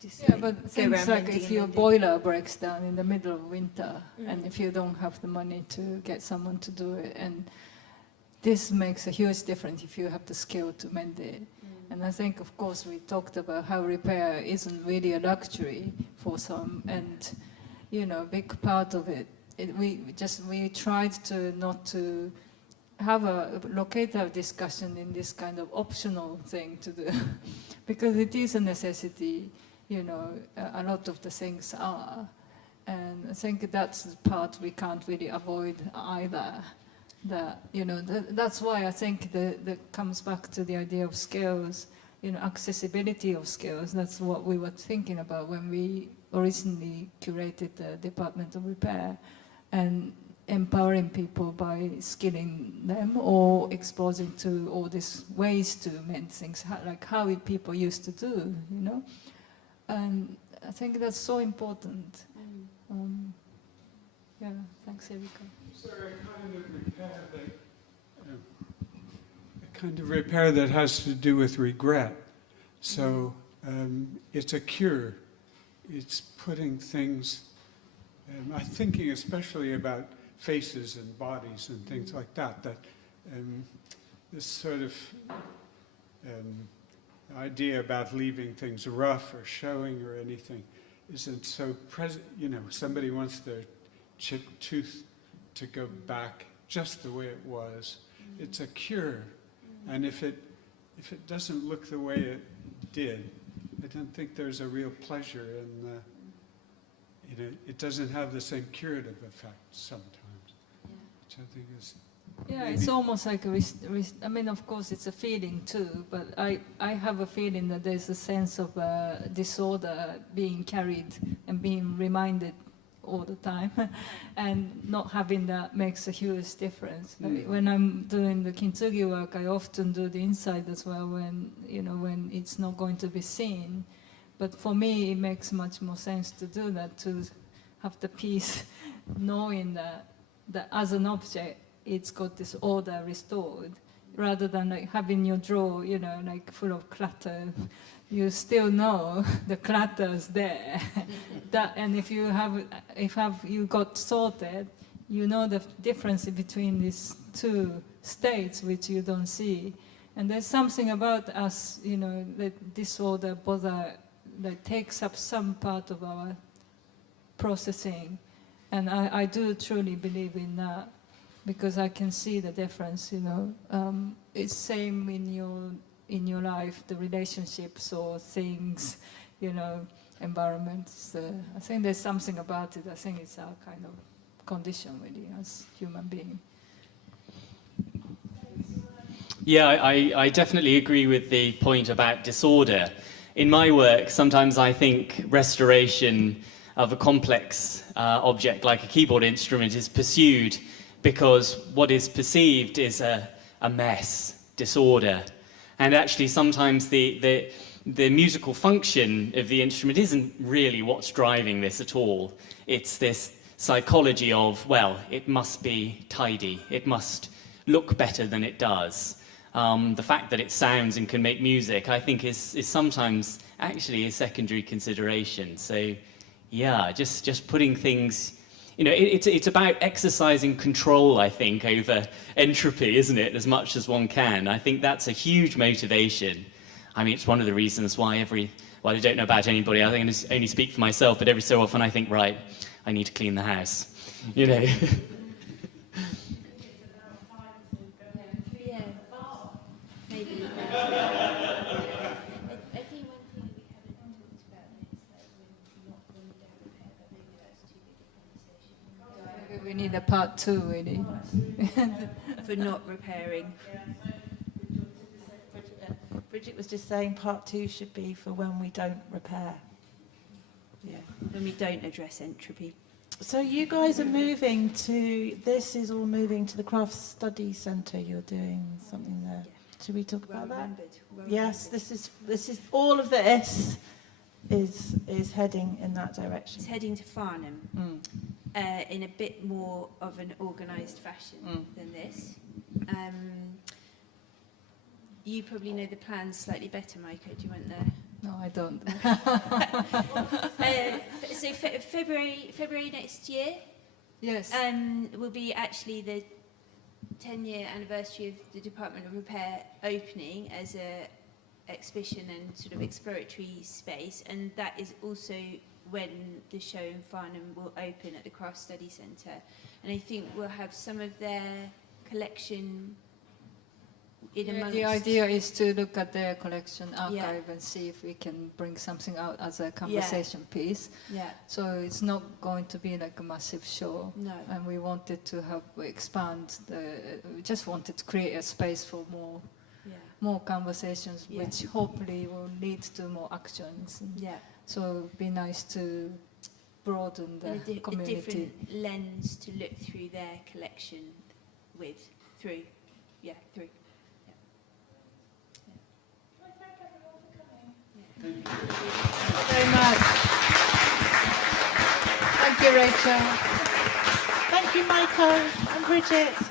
Just but things like if your boiler breaks down in the middle of winter, and if you don't have the money to get someone to do it, and this makes a huge difference if you have the skill to mend it. And I think, of course, we talked about how repair isn't really a luxury for some, and, you know, a big part of it, we tried to not to have a locator discussion in this kind of optional thing to do, because it is a necessity, you know, a lot of the things are. And I think that's the part we can't really avoid either. That, you know, that's why I think that comes back to the idea of skills, you know, accessibility of skills. That's what we were thinking about when we originally curated the Department of Repair, and empowering people by skilling them or exposing to all these ways to mend things, like how people used to do, you know. And I think that's so important. Yeah, thanks, Erika. So a kind of repair that has to do with regret. So it's a cure. It's putting things, I'm thinking especially about faces and bodies and things like that, that this sort of idea about leaving things rough or showing or anything isn't so present. You know, somebody wants their chipped tooth to go back just the way it was. It's a cure. And if it doesn't look the way it did, I don't think there's a real pleasure in the, you know, it doesn't have the same curative effect sometimes, which I think is... Yeah, it's almost like I mean, of course, it's a feeling too, but I have a feeling that there's a sense of disorder being carried and being reminded all the time, and not having that makes a huge difference. Like when I'm doing the kintsugi work, I often do the inside as well, when, you know, when it's not going to be seen. But for me, it makes much more sense to do that, to have the piece knowing that as an object, it's got this order restored, rather than like having your drawer, you know, like full of clutter. You still know the clutter's there. And if you got sorted, you know the difference between these two states which you don't see. And there's something about us, you know, that disorder bother that takes up some part of our processing. And I do truly believe in that, because I can see the difference, you know. It's same in your life, the relationships or things, you know, environments. I think there's something about it. I think it's our kind of condition, really, as human beings. Yeah, I definitely agree with the point about disorder. In my work, sometimes I think restoration of a complex object like a keyboard instrument is pursued because what is perceived is a mess, disorder. And actually sometimes the musical function of the instrument isn't really what's driving this at all. It's this psychology of, well, it must be tidy, it must look better than it does. The fact that it sounds and can make music, I think, is sometimes actually a secondary consideration. So, yeah, just putting things, you know, it's about exercising control, I think, over entropy, isn't it, as much as one can. I think that's a huge motivation. I mean, it's one of the reasons why well, I don't know about anybody, I think I only speak for myself, but every so often I think, right, I need to clean the house, you know. We need a part 2, really. For not repairing. Bridget was just saying part 2 should be for when we don't repair. Yeah, when we don't address entropy. So you guys are moving to, this is all moving to the Crafts Study Centre, you're doing something there. Yeah. Should we talk about that? Yes, this is all of this is heading in that direction. It's heading to Farnham in a bit more of an organised fashion than this. You probably know the plans slightly better, Maiko. Do you want the... No, I don't. So February next year, yes, will be actually the 10-year anniversary of the Department of Repair opening as a exhibition and sort of exploratory space, and that is also when the show in Farnham will open at the Craft Study Centre. And I think we'll have some of their collection in Yeah, amongst? the idea is to look at their collection archive and see if we can bring something out as a conversation piece. Yeah. So it's not going to be like a massive show. No. And we wanted to expand we just wanted to create a space for more conversations, Yeah. which hopefully will lead to more actions. And Yeah. so it'd be nice to broaden the And a community. different lens to look through their collection with, through. Yeah. Thank you Very much. Thank you, Rachel. Thank you, Maiko and Bridget.